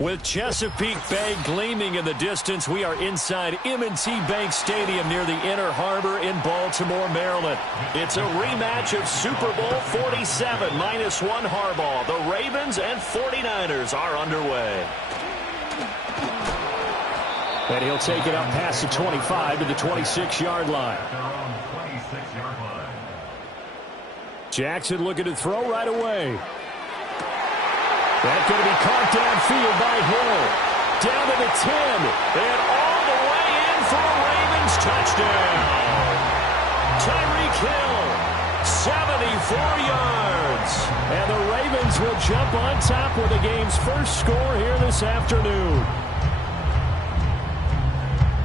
With Chesapeake Bay gleaming in the distance, we are inside M&T Bank Stadium near the Inner Harbor in Baltimore, Maryland. It's a rematch of Super Bowl 47 -1 Harbaugh. The Ravens and 49ers are underway. And he'll take it up past the 25 to the 26-yard line. Jackson looking to throw right away. That's going to be caught downfield by Hill. Down to the 10. And all the way in for a Ravens touchdown. Tyreek Hill, 74 yards. And the Ravens will jump on top with the game's first score here this afternoon.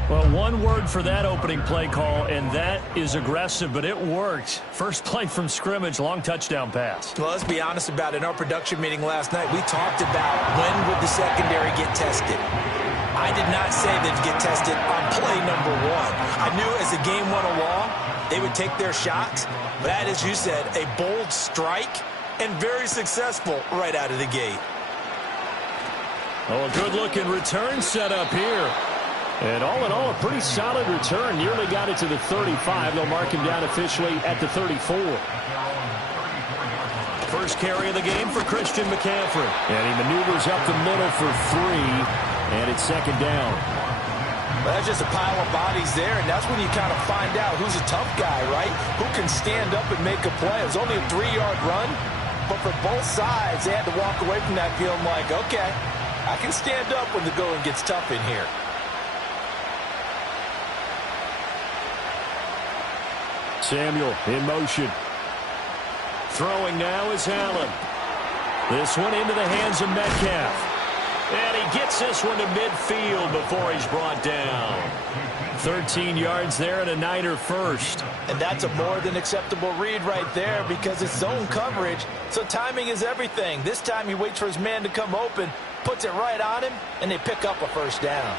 Well, one word for that opening play call, and that is aggressive, but it worked. First play from scrimmage, long touchdown pass. Well, let's be honest about it. In our production meeting last night, we talked about when would the secondary get tested. I did not say they'd get tested on play number 1. I knew as the game went along, they would take their shots. But that, as you said, a bold strike and very successful right out of the gate. Oh, a good-looking return set up here. And all in all, a pretty solid return. Nearly got it to the 35. They'll mark him down officially at the 34. First carry of the game for Christian McCaffrey. And he maneuvers up the middle for 3. And it's second down. Well, that's just a pile of bodies there, and that's when you kind of find out who's a tough guy, right? Who can stand up and make a play. It was only a 3-yard run, but for both sides, they had to walk away from that feeling like, okay, I can stand up when the going gets tough in here. Samuel in motion. Throwing now is Allen. This one into the hands of Metcalf. And he gets this one to midfield before he's brought down. 13 yards there and a Niner first. And that's a more than acceptable read right there because it's zone coverage, so timing is everything. This time he waits for his man to come open, puts it right on him, and they pick up a first down.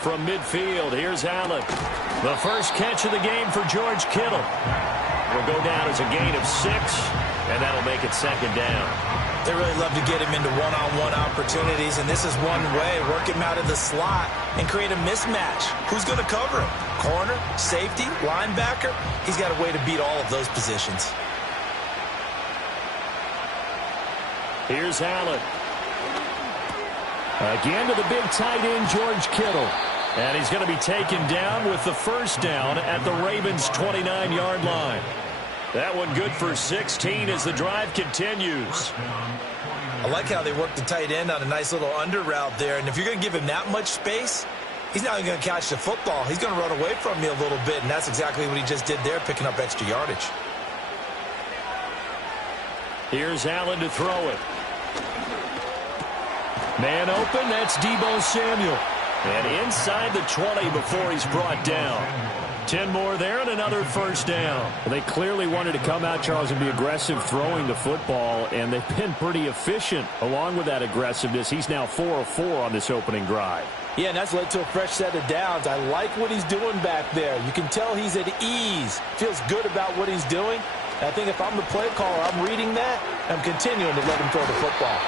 From midfield, here's Allen. The first catch of the game for George Kittle. Will go down as a gain of 6, and that'll make it second down. They really love to get him into one-on-one opportunities, and this is one way. Work him out of the slot and create a mismatch. Who's going to cover him? Corner, safety, linebacker? He's got a way to beat all of those positions. Here's Allen. Again to the big tight end, George Kittle. And he's going to be taken down with the first down at the Ravens' 29-yard line. That one good for 16 as the drive continues. I like how they work the tight end on a nice little under route there. And if you're going to give him that much space, he's not even going to catch the football. He's going to run away from you a little bit, and that's exactly what he just did there, picking up extra yardage. Here's Allen to throw it. Man open, that's Deebo Samuel. And inside the 20 before he's brought down. 10 more there and another first down. Well, they clearly wanted to come out, Charles, and be aggressive throwing the football, and they've been pretty efficient along with that aggressiveness. He's now 4 of 4 on this opening drive. Yeah, and that's led to a fresh set of downs. I like what he's doing back there. You can tell he's at ease. Feels good about what he's doing. And I think if I'm the play caller, I'm reading that. I'm continuing to let him throw the football.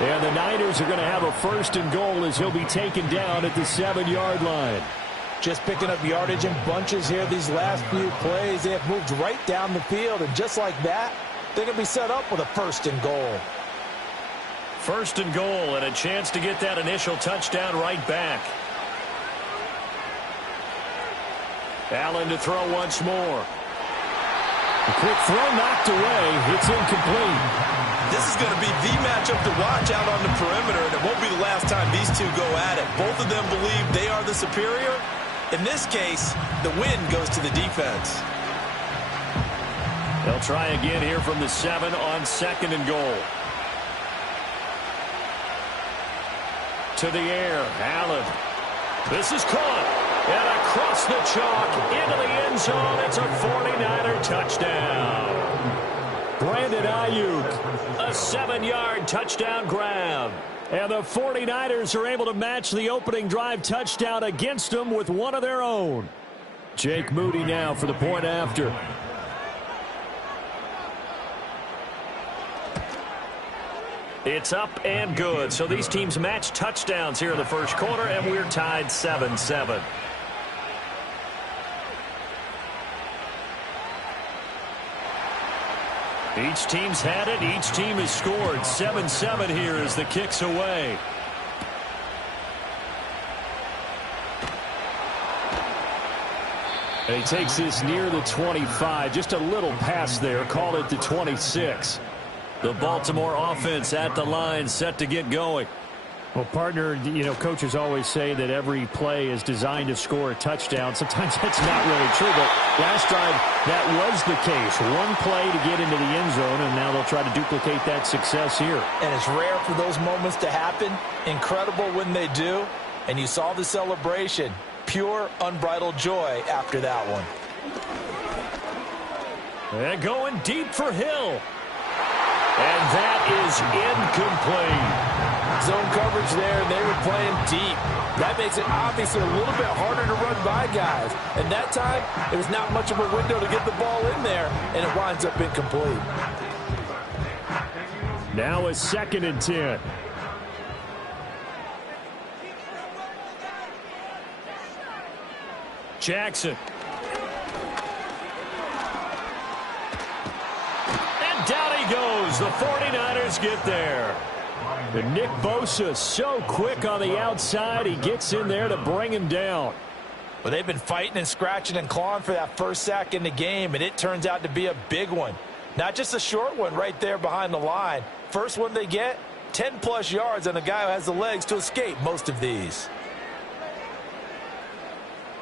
And the Niners are going to have a first and goal as he'll be taken down at the 7-yard line. Just picking up yardage in bunches here these last few plays. They have moved right down the field, and just like that, they're going to be set up with a first and goal. First and goal, and a chance to get that initial touchdown right back. Allen to throw once more. A quick throw knocked away. It's incomplete. This is going to be the matchup to watch out on the perimeter, and it won't be the last time these two go at it. Both of them believe they are the superior. In this case, the win goes to the defense. They'll try again here from the 7 on second and goal. To the air, Allen. This is caught. And across the chalk, into the end zone. It's a 49er touchdown. Brandon Ayuk, a 7-yard touchdown grab. And the 49ers are able to match the opening drive touchdown against them with one of their own. Jake Moody now for the point after. It's up and good. So these teams match touchdowns here in the first quarter, and we're tied 7-7. Each team's had it. Each team has scored. 7-7 here as the kick's away. And he takes this near the 25. Just a little pass there. Call it the 26. The Baltimore offense at the line, set to get going. Well, partner, you know, coaches always say that every play is designed to score a touchdown. Sometimes that's not really true, but last drive, that was the case. One play to get into the end zone, and now they'll try to duplicate that success here. And it's rare for those moments to happen. Incredible when they do. And you saw the celebration. Pure, unbridled joy after that one. They're going deep for Hill. And that is incomplete. Zone coverage there, and they were playing deep. That makes it obviously a little bit harder to run by guys. And that time, it was not much of a window to get the ball in there, and it winds up incomplete. Now a 2nd and 10. Jackson. And down he goes. The 49ers get there. And Nick Bosa so quick on the outside. He gets in there to bring him down. Well, they've been fighting and scratching and clawing for that first sack in the game, and it turns out to be a big one. Not just a short one right there behind the line. First one they get, 10-plus yards, and a guy who has the legs to escape most of these.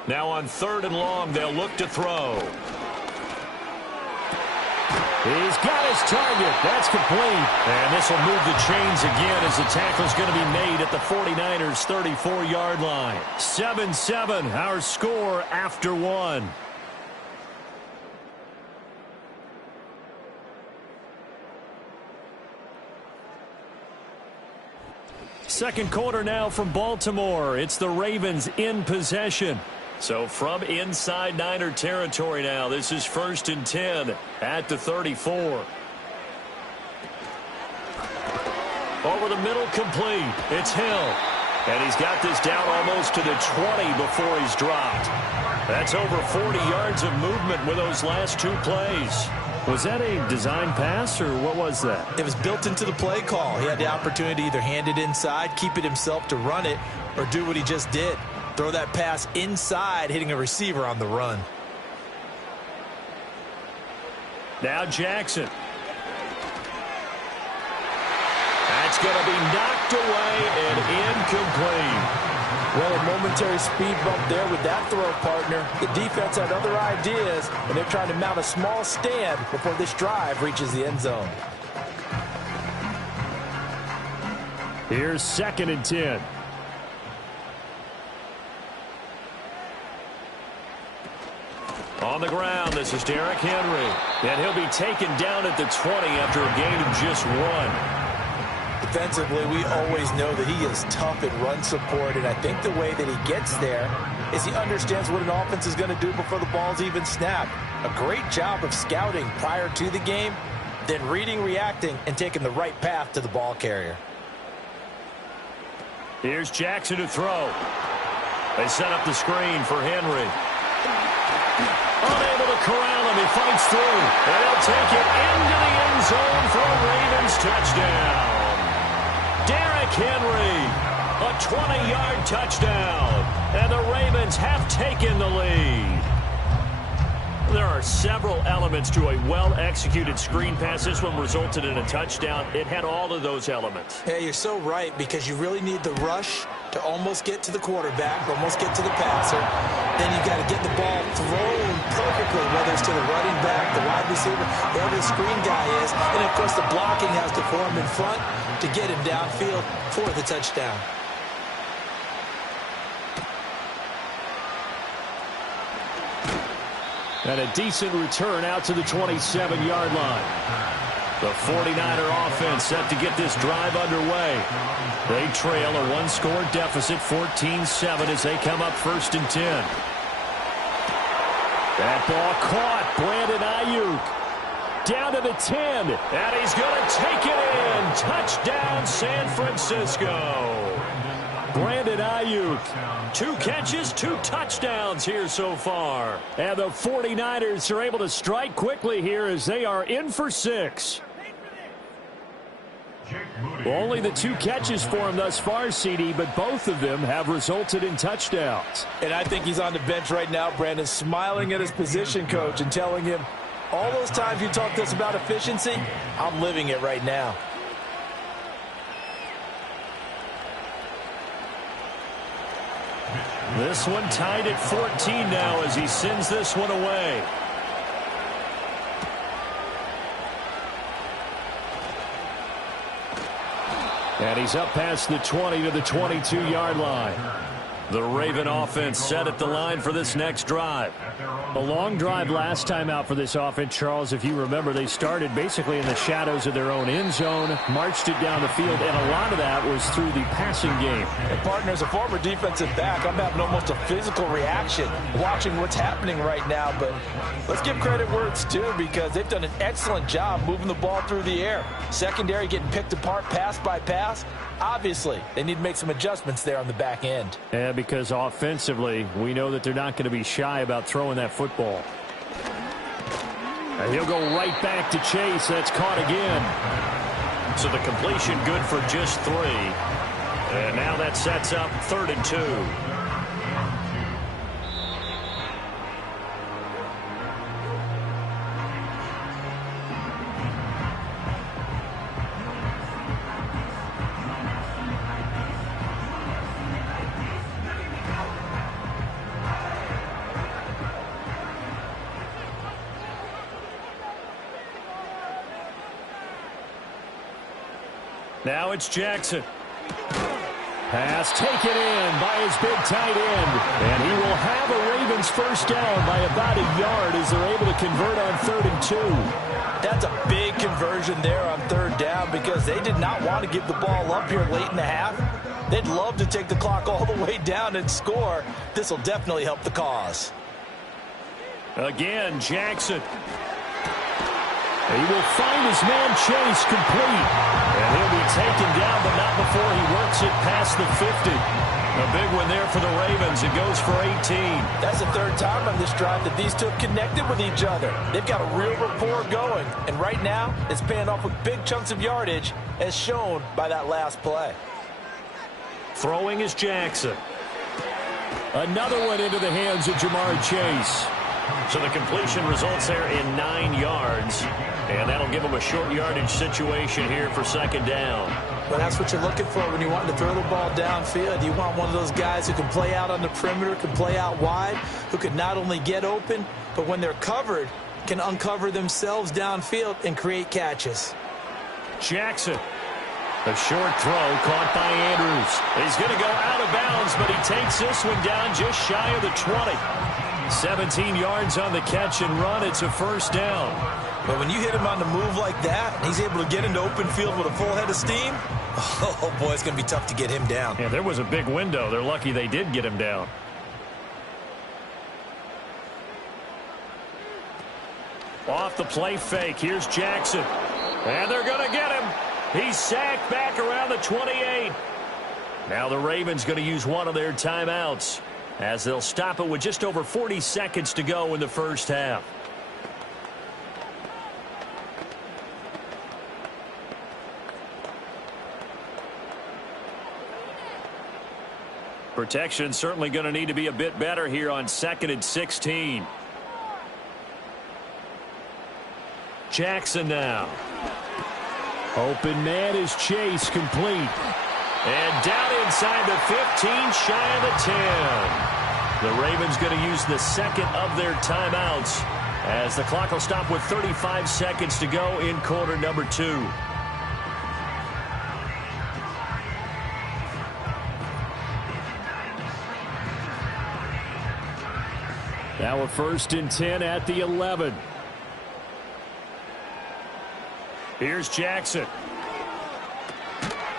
Now on 3rd and long, they'll look to throw. He's got his target. That's complete. And this will move the chains again as the tackle's going to be made at the 49ers' 34-yard line. 7-7, our score after one. Second quarter now from Baltimore. It's the Ravens in possession. So from inside Niner territory now, this is 1st and 10 at the 34. Over the middle, complete. It's Hill. And he's got this down almost to the 20 before he's dropped. That's over 40 yards of movement with those last 2 plays. Was that a design pass, or what was that? It was built into the play call. He had the opportunity to either hand it inside, keep it himself to run it, or do what he just did. Throw that pass inside, hitting a receiver on the run. Now Jackson. That's going to be knocked away and incomplete. Well, a momentary speed bump there with that throw, partner. The defense had other ideas, and they're trying to mount a small stand before this drive reaches the end zone. Here's 2nd and 10. On the ground, this is Derrick Henry. And he'll be taken down at the 20 after a gain of just 1. Defensively, we always know that he is tough at run support, and I think the way that he gets there is he understands what an offense is going to do before the ball's even snapped. A great job of scouting prior to the game, then reading, reacting, and taking the right path to the ball carrier. Here's Jackson to throw. They set up the screen for Henry. Unable to corral him. He fights through. And he'll take it into the end zone for a Ravens touchdown. Derrick Henry, a 20-yard touchdown. And the Ravens have taken the lead. There are several elements to a well-executed screen pass. This one resulted in a touchdown. It had all of those elements. Yeah, you're so right, because you really need the rush to almost get to the quarterback, almost get to the passer. Then you got to get the ball thrown perfectly, whether it's to the running back, the wide receiver, wherever the screen guy is. And, of course, the blocking has to form in front to get him downfield for the touchdown. And a decent return out to the 27-yard line. The 49er offense set to get this drive underway. They trail a one-score deficit, 14-7, as they come up 1st and 10. That ball caught. Brandon Ayuk. Down to the 10. And he's going to take it in. Touchdown, San Francisco. Brandon Ayuk. 2 catches, 2 touchdowns here so far. And the 49ers are able to strike quickly here as they are in for 6. Only the 2 catches for him thus far, CD, but both of them have resulted in touchdowns. And I think he's on the bench right now, Brandon, smiling at his position coach and telling him, all those times you talked to us about efficiency, I'm living it right now. This one tied at 14 now as he sends this one away. And he's up past the 20 to the 22-yard line. The Raven offense set at the line for this next drive. A long drive last time out for this offense, Charles. If you remember, they started basically in the shadows of their own end zone, marched it down the field, and a lot of that was through the passing game. And partner, as a former defensive back, I'm having almost a physical reaction watching what's happening right now. But let's give credit where it's due because they've done an excellent job moving the ball through the air. Secondary getting picked apart pass by pass. Obviously, they need to make some adjustments there on the back end. Yeah, because offensively, we know that they're not going to be shy about throwing that football. And he'll go right back to Chase. That's caught again. So the completion good for just 3. And now that sets up 3rd and 2. Now it's Jackson. Pass taken in by his big tight end. And he will have a Ravens first down by about a yard as they're able to convert on 3rd and 2. That's a big conversion there on 3rd down because they did not want to give the ball up here late in the half. They'd love to take the clock all the way down and score. This will definitely help the cause. Again, Jackson. He will find his man Chase complete. And he'll be taken down, but not before he works it past the 50. A big one there for the Ravens. It goes for 18. That's the 3rd time on this drive that these two have connected with each other. They've got a real rapport going. And right now, it's paying off with big chunks of yardage, as shown by that last play. Throwing is Jackson. Another one into the hands of Jamar Chase. So the completion results there in 9 yards. And that'll give them a short yardage situation here for 2nd down. Well, that's what you're looking for when you want to throw the ball downfield. You want one of those guys who can play out on the perimeter, can play out wide, who can not only get open, but when they're covered, can uncover themselves downfield and create catches. Jackson. A short throw caught by Andrews. He's going to go out of bounds, but he takes this one down just shy of the 20. 17 yards on the catch and run. It's a first down. But when you hit him on the move like that, and he's able to get into open field with a full head of steam, oh boy, it's going to be tough to get him down. Yeah, there was a big window. They're lucky they did get him down. Off the play fake. Here's Jackson. And they're going to get him. He's sacked back around the 28. Now the Ravens going to use one of their timeouts as they'll stop it with just over 40 seconds to go in the first half. Protection certainly going to need to be a bit better here on 2nd and 16. Jackson now. Open man is Chase, complete. And down inside the 15, shy of the 10. The Ravens going to use the 2nd of their timeouts as the clock will stop with 35 seconds to go in quarter number 2. Now a 1st and 10 at the 11. Here's Jackson.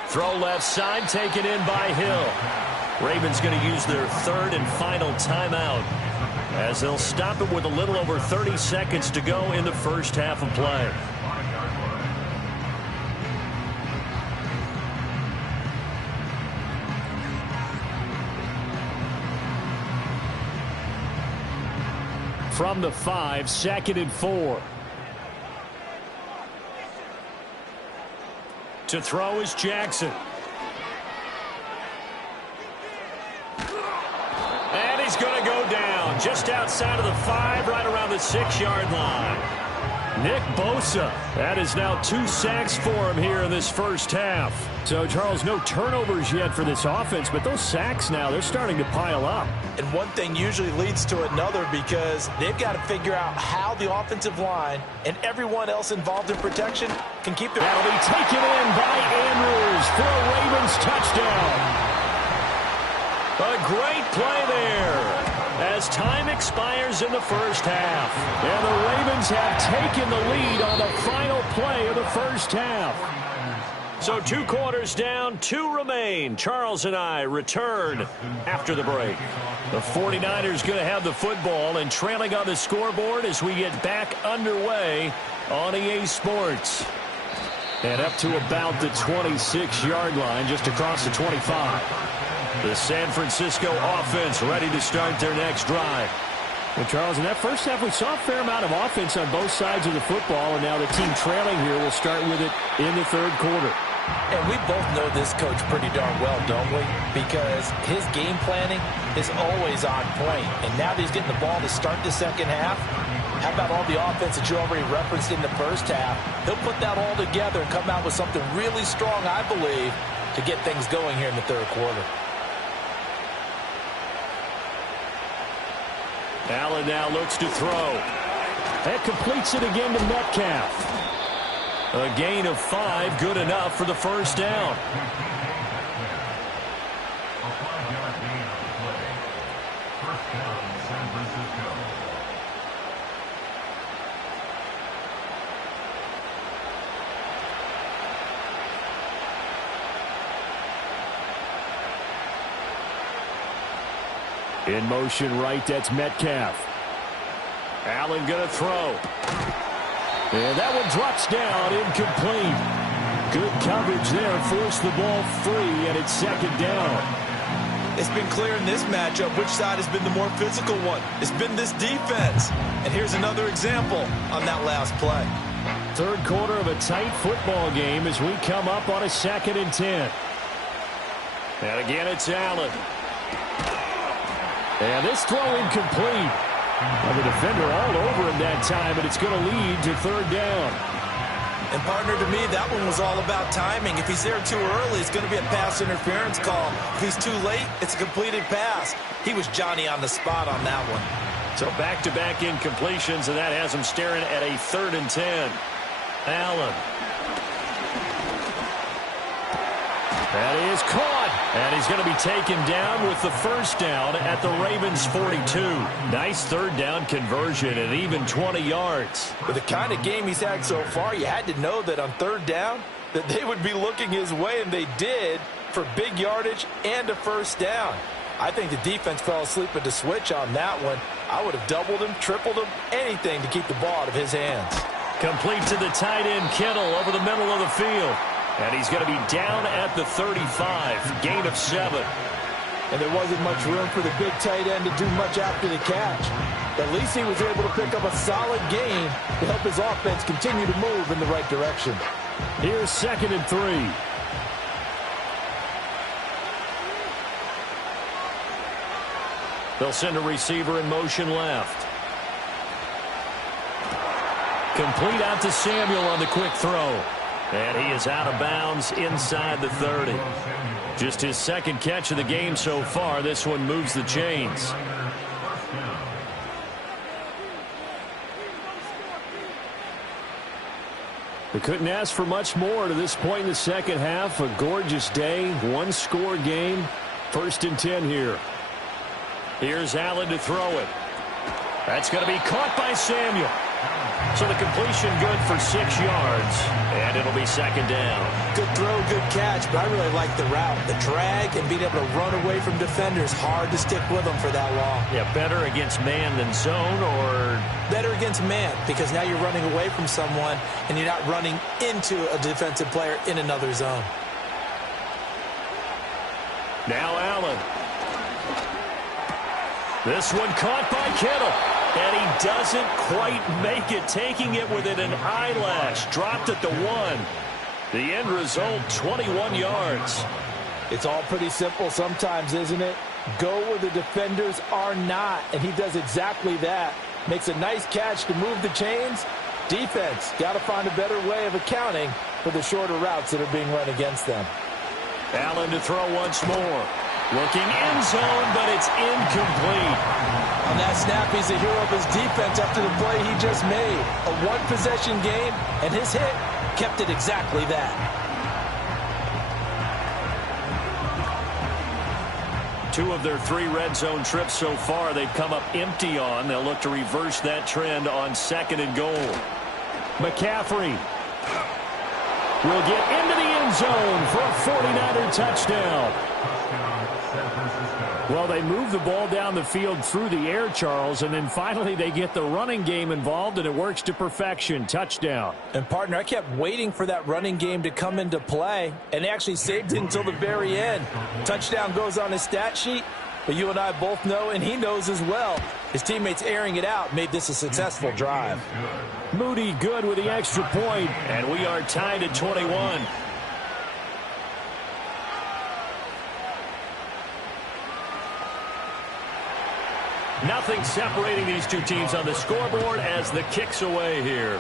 Throw left side, taken in by Hill. Ravens going to use their 3rd and final timeout as they'll stop it with a little over 30 seconds to go in the first half of play. From the 5, 2nd and 4. To throw is Jackson. And he's going to go down just outside of the 5, right around the 6-yard line. Nick Bosa, that is now 2 sacks for him here in this first half. So, Charles, no turnovers yet for this offense, but those sacks now, they're starting to pile up. And one thing usually leads to another because they've got to figure out how the offensive line and everyone else involved in protection can keep their... That'll be taken in by Andrews for a Ravens touchdown. A great play there as time expires in the first half. And the Ravens have taken the lead on the final play of the first half. So 2 quarters down, 2 remain. Charles and I return after the break. The 49ers going to have the football and trailing on the scoreboard as we get back underway on EA Sports. And up to about the 26-yard line, just across the 25. The San Francisco offense ready to start their next drive. Well, Charles, in that first half, we saw a fair amount of offense on both sides of the football, and now the team trailing here will start with it in the third quarter. And we both know this coach pretty darn well, don't we? Because his game planning is always on point. And now that he's getting the ball to start the second half, how about all the offense that you already referenced in the first half? He'll put that all together and come out with something really strong, I believe, to get things going here in the third quarter. Allen now looks to throw. That completes it again to Metcalf. A gain of 5, good enough for the first down. In motion right, that's Metcalf. Allen going to throw. And that one drops down, incomplete. Good coverage there, forced the ball free, and it's second down. It's been clear in this matchup which side has been the more physical one. It's been this defense. And here's another example on that last play. Third quarter of a tight football game as we come up on a 2nd and 10. And again, it's Allen. And this throw incomplete. And the defender all over him that time, but it's going to lead to third down. And, partner, to me, that one was all about timing. If he's there too early, it's going to be a pass interference call. If he's too late, it's a completed pass. He was Johnny on the spot on that one. So back-to-back incompletions, and that has him staring at a 3rd and 10. Allen. That is caught. And he's going to be taken down with the first down at the Ravens 42. Nice third down conversion and even 20 yards. With the kind of game he's had so far, you had to know that on third down that they would be looking his way, and they did, for big yardage and a first down. I think the defense fell asleep at the switch on that one. I would have doubled him, tripled him, anything to keep the ball out of his hands. Complete to the tight end, Kittle, over the middle of the field. And he's going to be down at the 35, gain of 7. And there wasn't much room for the big tight end to do much after the catch. At least he was able to pick up a solid gain to help his offense continue to move in the right direction. Here's 2nd and 3. They'll send a receiver in motion left. Complete out to Samuel on the quick throw. And he is out of bounds inside the 30. Just his 2nd catch of the game so far. This one moves the chains. We couldn't ask for much more to this point in the second half. A gorgeous day, one-score game. 1st and 10 here. Here's Allen to throw it. That's going to be caught by Samuel. So the completion good for 6 yards, and it'll be second down. Good throw, good catch, but I really like the route. The drag and being able to run away from defenders, hard to stick with them for that long. Yeah, better against man than zone, or? Better against man, because now you're running away from someone and you're not running into a defensive player in another zone. Now Allen. This one caught by Kittle. And he doesn't quite make it, taking it within an eyelash. Dropped at the 1. The end result, 21 yards. It's all pretty simple sometimes, isn't it? Go where the defenders are not, and he does exactly that. Makes a nice catch to move the chains. Defense, got to find a better way of accounting for the shorter routes that are being run against them. Allen to throw once more. Looking end zone, but it's incomplete. On that snap, he's a hero of his defense after the play he just made. A one-possession game, and his hit kept it exactly that. Two of their 3 red zone trips so far, they've come up empty on. They'll look to reverse that trend on 2nd and goal. McCaffrey will get into the end zone for a 49er touchdown. Well, they move the ball down the field through the air, Charles, and then finally they get the running game involved, and it works to perfection. Touchdown. And, partner, I kept waiting for that running game to come into play, and actually saved it until the very end. Touchdown goes on his stat sheet, but you and I both know, and he knows as well, his teammates airing it out made this a successful drive. Moody good with the extra point. And we are tied at 21. Nothing separating these two teams on the scoreboard as the kick's away here.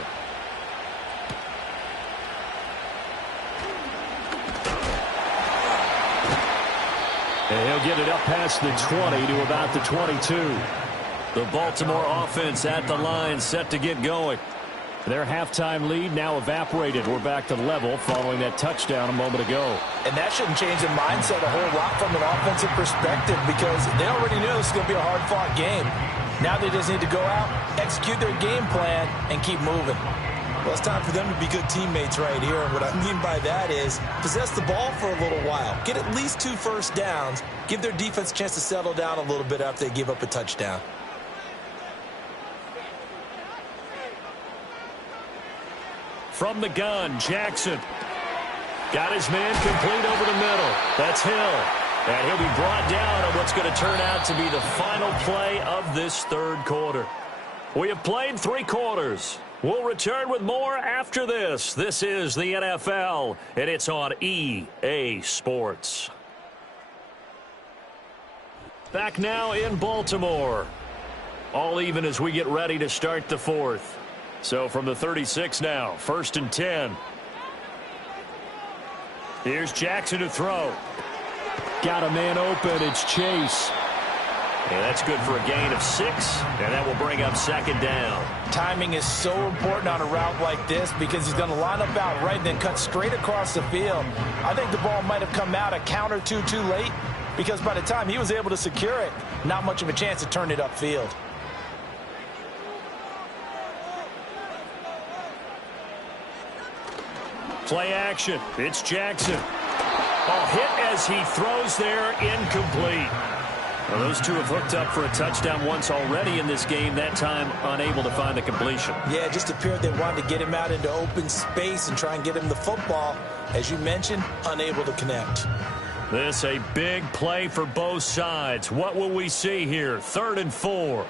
And he'll get it up past the 20 to about the 22. The Baltimore offense at the line, set to get going. Their halftime lead now evaporated. We're back to level following that touchdown a moment ago. And that shouldn't change the mindset a whole lot from an offensive perspective, because they already knew this was going to be a hard-fought game. Now they just need to go out, execute their game plan, and keep moving. Well, it's time for them to be good teammates right here. And what I mean by that is possess the ball for a little while. Get at least 2 first downs. Give their defense a chance to settle down a little bit after they give up a touchdown. From the gun, Jackson. Got his man complete over the middle. That's Hill. And he'll be brought down on what's going to turn out to be the final play of this 3rd quarter. We have played 3 quarters. We'll return with more after this. This is the NFL, and it's on EA Sports. Back now in Baltimore. All even as we get ready to start the 4th. So from the 36 now, 1st and 10. Here's Jackson to throw. Got a man open. It's Chase. And that's good for a gain of 6, and that will bring up 2nd down. Timing is so important on a route like this, because he's going to line up out right and then cut straight across the field. I think the ball might have come out a count or two too late, because by the time he was able to secure it, not much of a chance to turn it upfield. Play action. It's Jackson. Oh, hit as he throws there, incomplete. Well, those two have hooked up for a touchdown once already in this game, that time unable to find the completion. Yeah, it just appeared they wanted to get him out into open space and try and get him the football. As you mentioned, unable to connect. This a big play for both sides. What will we see here? 3rd and 4.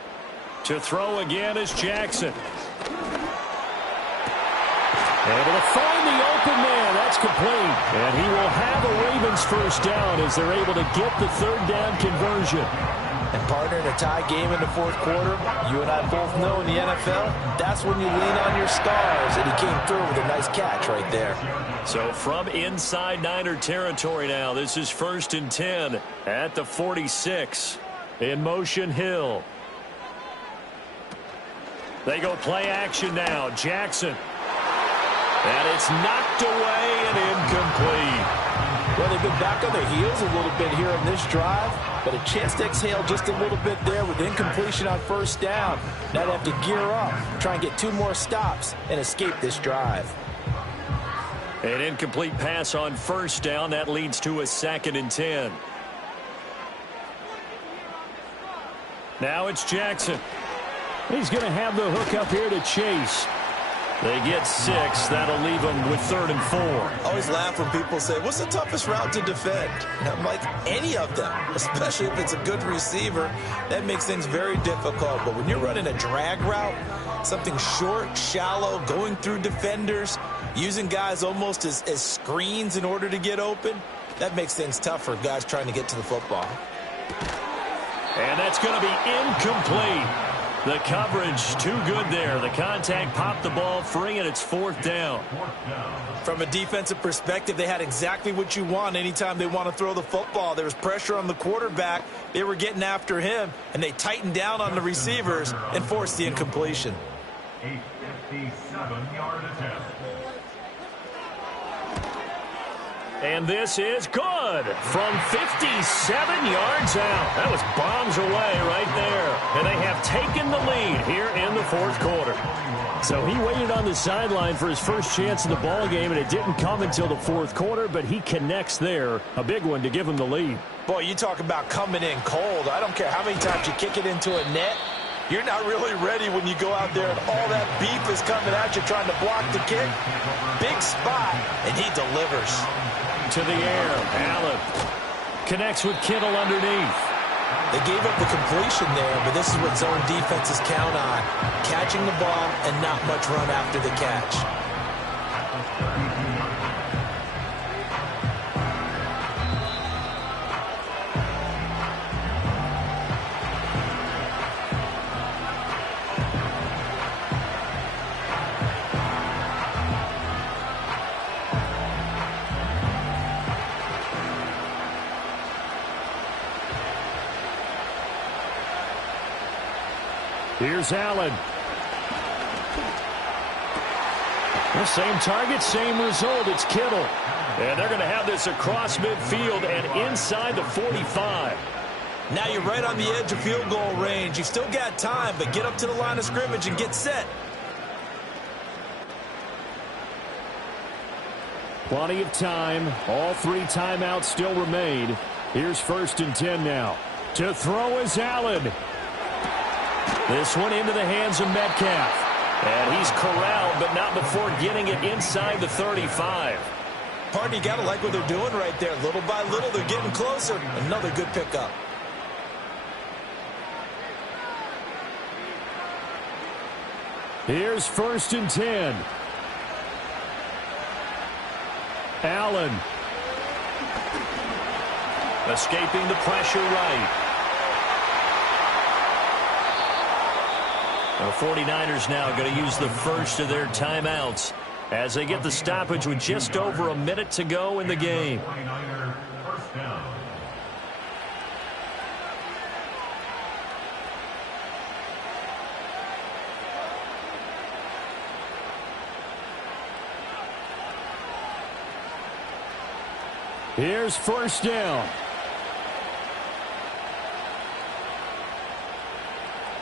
To throw again is Jackson. Able to find the open man. That's complete. And he will have a Ravens first down as they're able to get the 3rd down conversion. And, partner, in a tie game in the 4th quarter, you and I both know in the NFL, that's when you lean on your stars. And he came through with a nice catch right there. So from inside Niner territory now, this is 1st and 10 at the 46. In motion, Hill. They go play action now. Jackson. And it's knocked away and incomplete. Well, they've been back on their heels a little bit here in this drive, but a chance to exhale just a little bit there with incompletion on first down. Now they have to gear up, try and get 2 more stops, and escape this drive. An incomplete pass on first down. That leads to a 2nd and 10. Now it's Jackson. He's going to have the hook up here to Chase. They get 6. That'll leave them with 3rd and 4. I always laugh when people say, what's the toughest route to defend? And I'm like, any of them, especially if it's a good receiver. That makes things very difficult. But when you're running a drag route, something short, shallow, going through defenders, using guys almost as screens in order to get open, that makes things tough for guys trying to get to the football. And that's going to be incomplete. The coverage too good there. The contact popped the ball free, and it's 4th down. From a defensive perspective, they had exactly what you want anytime they want to throw the football. There was pressure on the quarterback. They were getting after him, and they tightened down on the receivers and forced the incompletion. 57-yard attempt. And this is good from 57 yards out. That was bombs away right there. And they have taken the lead here in the 4th quarter. So he waited on the sideline for his first chance in the ball game, and it didn't come until the 4th quarter, but he connects there. A big one to give him the lead. Boy, you talk about coming in cold. I don't care how many times you kick it into a net. You're not really ready when you go out there and all that beef is coming at you trying to block the kick. Big spot, and he delivers. To the air, Allen connects with Kittle underneath. They gave up the completion there, but this is what zone defenses count on. Catching the ball and not much run after the catch. Here's Allen. The same target, same result. It's Kittle. And they're going to have this across midfield and inside the 45. Now you're right on the edge of field goal range. You've still got time, but get up to the line of scrimmage and get set. Plenty of time. All 3 timeouts still remain. Here's 1st and 10 now. To throw is Allen. This one into the hands of Metcalf. And he's corralled, but not before getting it inside the 35. Pardon, you got to like what they're doing right there. Little by little, they're getting closer. Another good pickup. Here's 1st and 10. Allen. Escaping the pressure right. The 49ers now going to use the first of their timeouts as they get the stoppage with just over a minute to go in the game. 49er first down. Here's 1st down.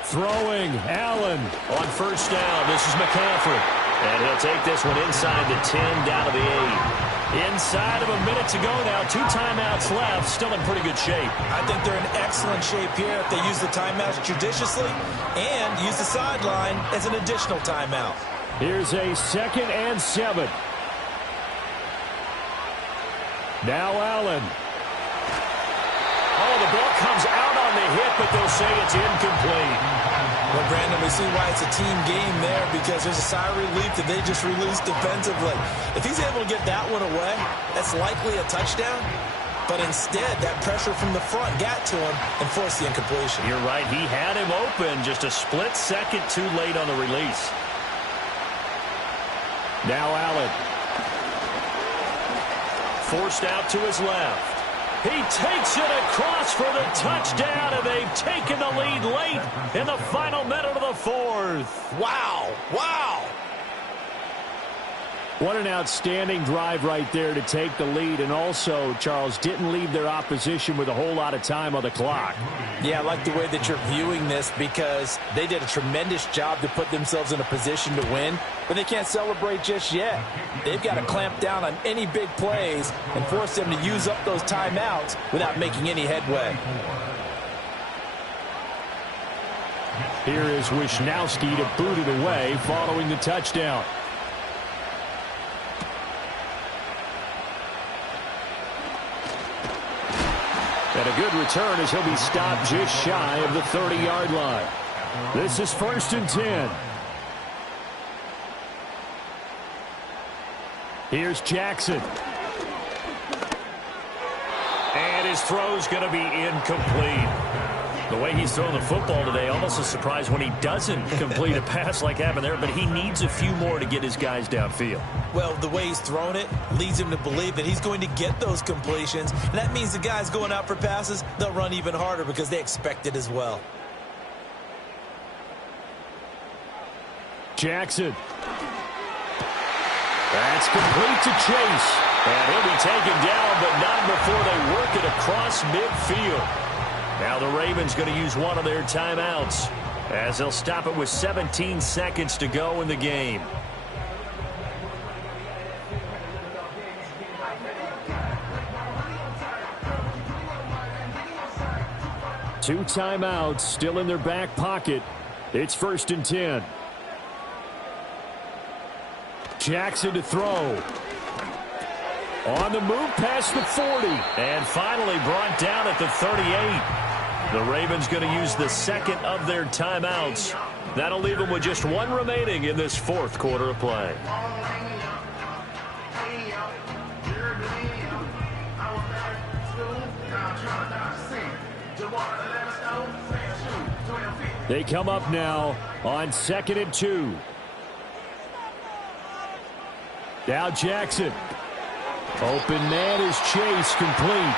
Throwing, Allen. On 1st down, this is McCaffrey. And he'll take this one inside the 10, down to the 8. Inside of a minute to go now. 2 timeouts left. Still in pretty good shape. I think they're in excellent shape here if they use the timeouts judiciously and use the sideline as an additional timeout. Here's a 2nd and 7. Now Allen. Oh, the ball comes out on the hit, but they'll say it's incomplete. Well, Brandon, we see why it's a team game there because there's a sigh of relief that they just released defensively. If he's able to get that one away, that's likely a touchdown. But instead, that pressure from the front got to him and forced the incompletion. You're right. He had him open just a split second too late on the release. Now Allen. Forced out to his left. He takes it across for the touchdown, and they've taken the lead late in the final minute of the 4th. Wow. Wow. What an outstanding drive right there to take the lead. And also, Charles, didn't leave their opposition with a whole lot of time on the clock. Yeah, I like the way that you're viewing this because they did a tremendous job to put themselves in a position to win, but they can't celebrate just yet. They've got to clamp down on any big plays and force them to use up those timeouts without making any headway. Here is Wisnowski to boot it away following the touchdown. And a good return as he'll be stopped just shy of the 30-yard line. This is 1st and 10. Here's Jackson. And his throw's going to be incomplete. The way he's throwing the football today, almost a surprise when he doesn't complete a pass like happened there, but he needs a few more to get his guys downfield. Well, the way he's thrown it leads him to believe that he's going to get those completions. And that means the guys going out for passes, they'll run even harder because they expect it as well. Jackson. That's complete to Chase. And he'll be taken down, but not before they work it across midfield. Now the Ravens going to use one of their timeouts as they'll stop it with 17 seconds to go in the game. Two timeouts still in their back pocket. It's 1st and 10. Jackson to throw. On the move past the 40. And finally brought down at the 38. The Ravens going to use the second of their timeouts. That'll leave them with just one remaining in this 4th quarter of play. They come up now on 2nd and 2. Now Jackson. Open man is Chase, complete.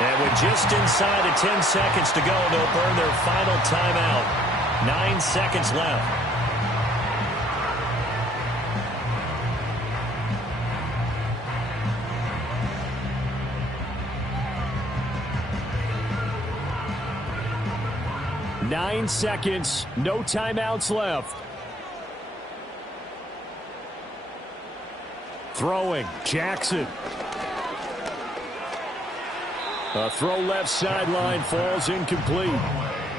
And with just inside of 10 seconds to go, they'll burn their final timeout. 9 seconds left. Nine seconds, no timeouts left. Throwing, Jackson. A throw left sideline falls incomplete.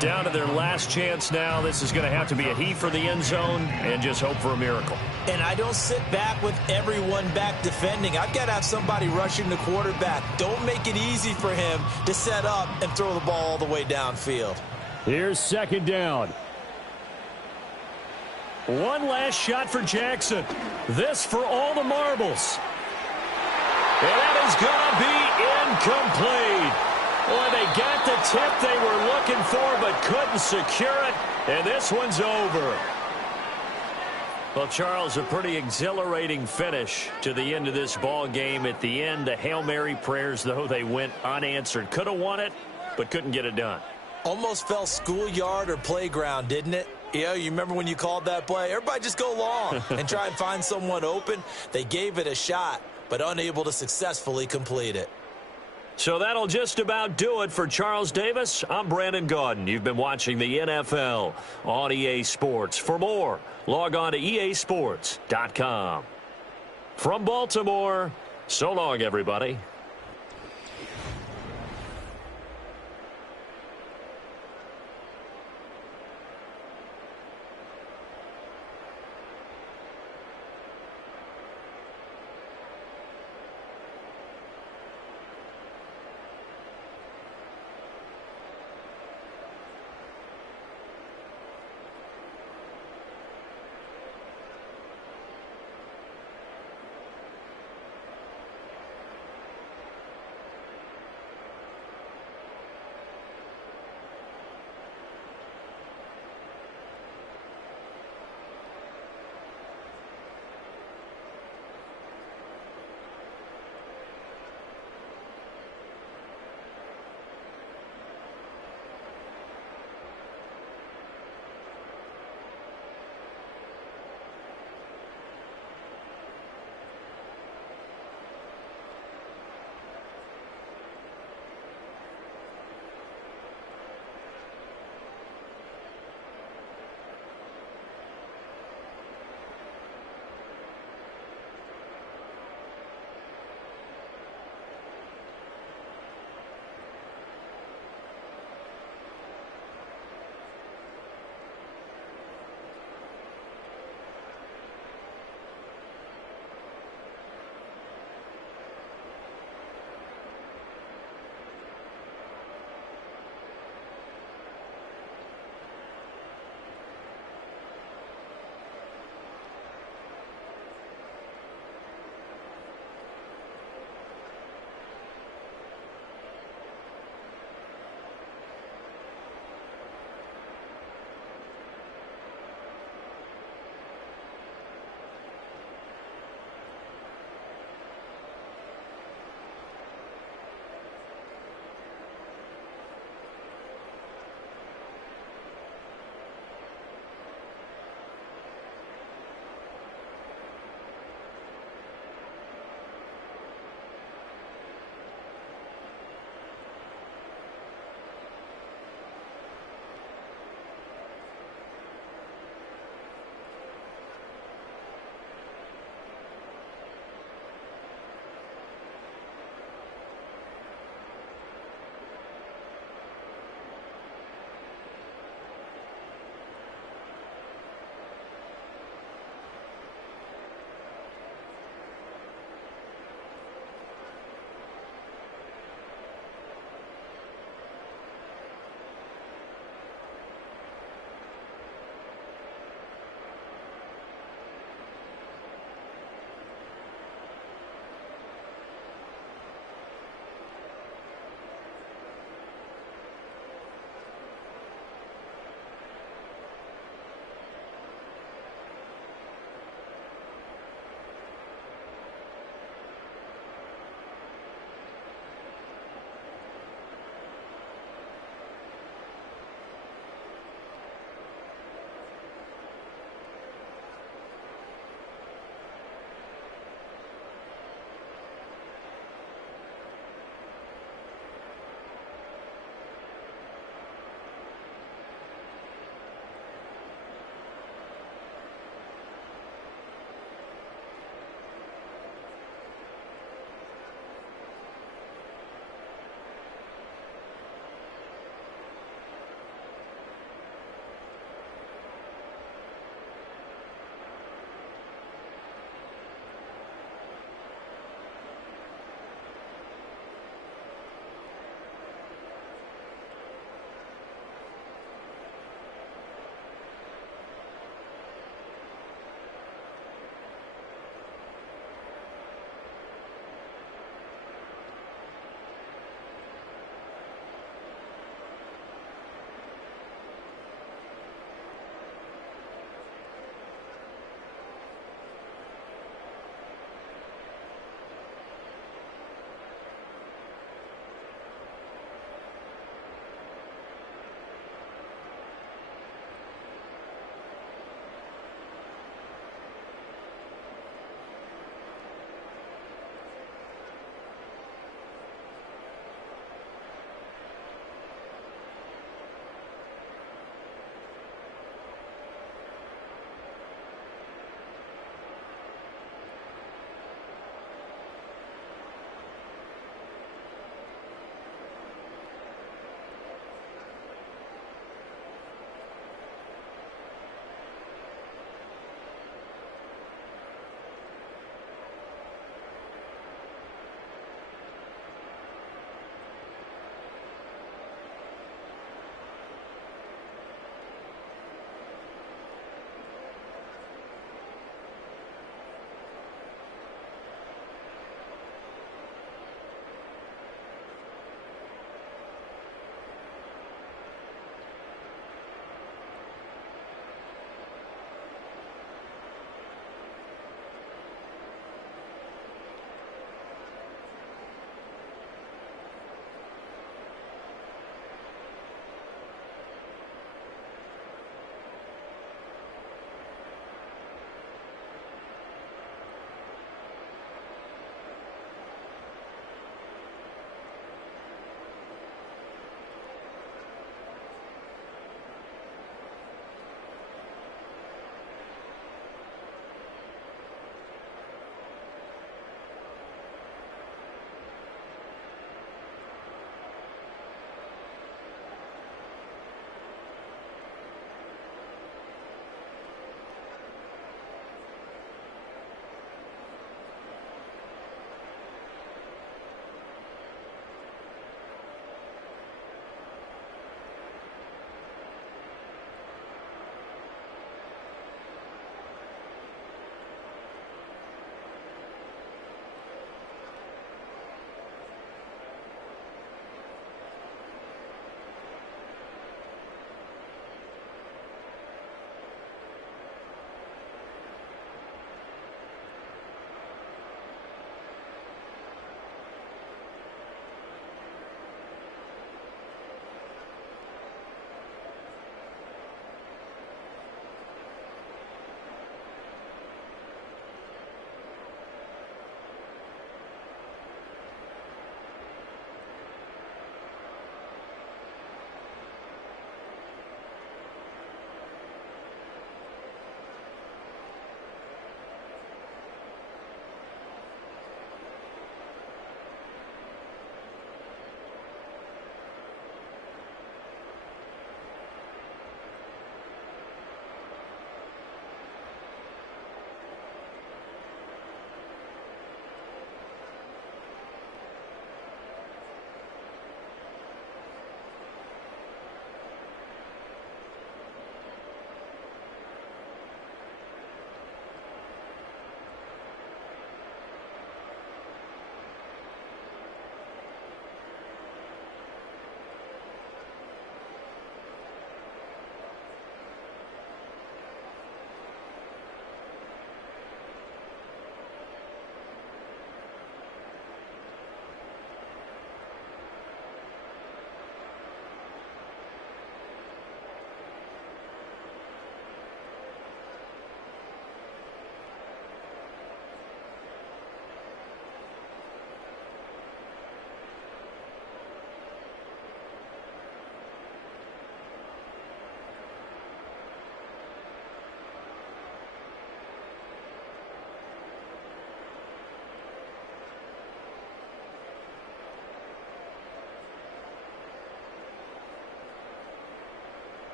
Down to their last chance now. This is going to have to be a heave for the end zone and just hope for a miracle. And I don't sit back with everyone back defending. I've got to have somebody rushing the quarterback. Don't make it easy for him to set up and throw the ball all the way downfield. Here's 2nd down. One last shot for Jackson. This for all the marbles. And that is going to be incomplete. Boy, they got the tip they were looking for but couldn't secure it. And this one's over. Well, Charles, a pretty exhilarating finish to the end of this ball game. At the end, the Hail Mary prayers, though, they went unanswered. Could have won it, but couldn't get it done. Almost fell schoolyard or playground, didn't it? Yeah, you remember when you called that play? Everybody just go long and try and find someone open. They gave it a shot, but unable to successfully complete it. So that'll just about do it for Charles Davis. I'm Brandon Gaudin. You've been watching the NFL on EA Sports. For more, log on to easports.com. From Baltimore, so long, everybody.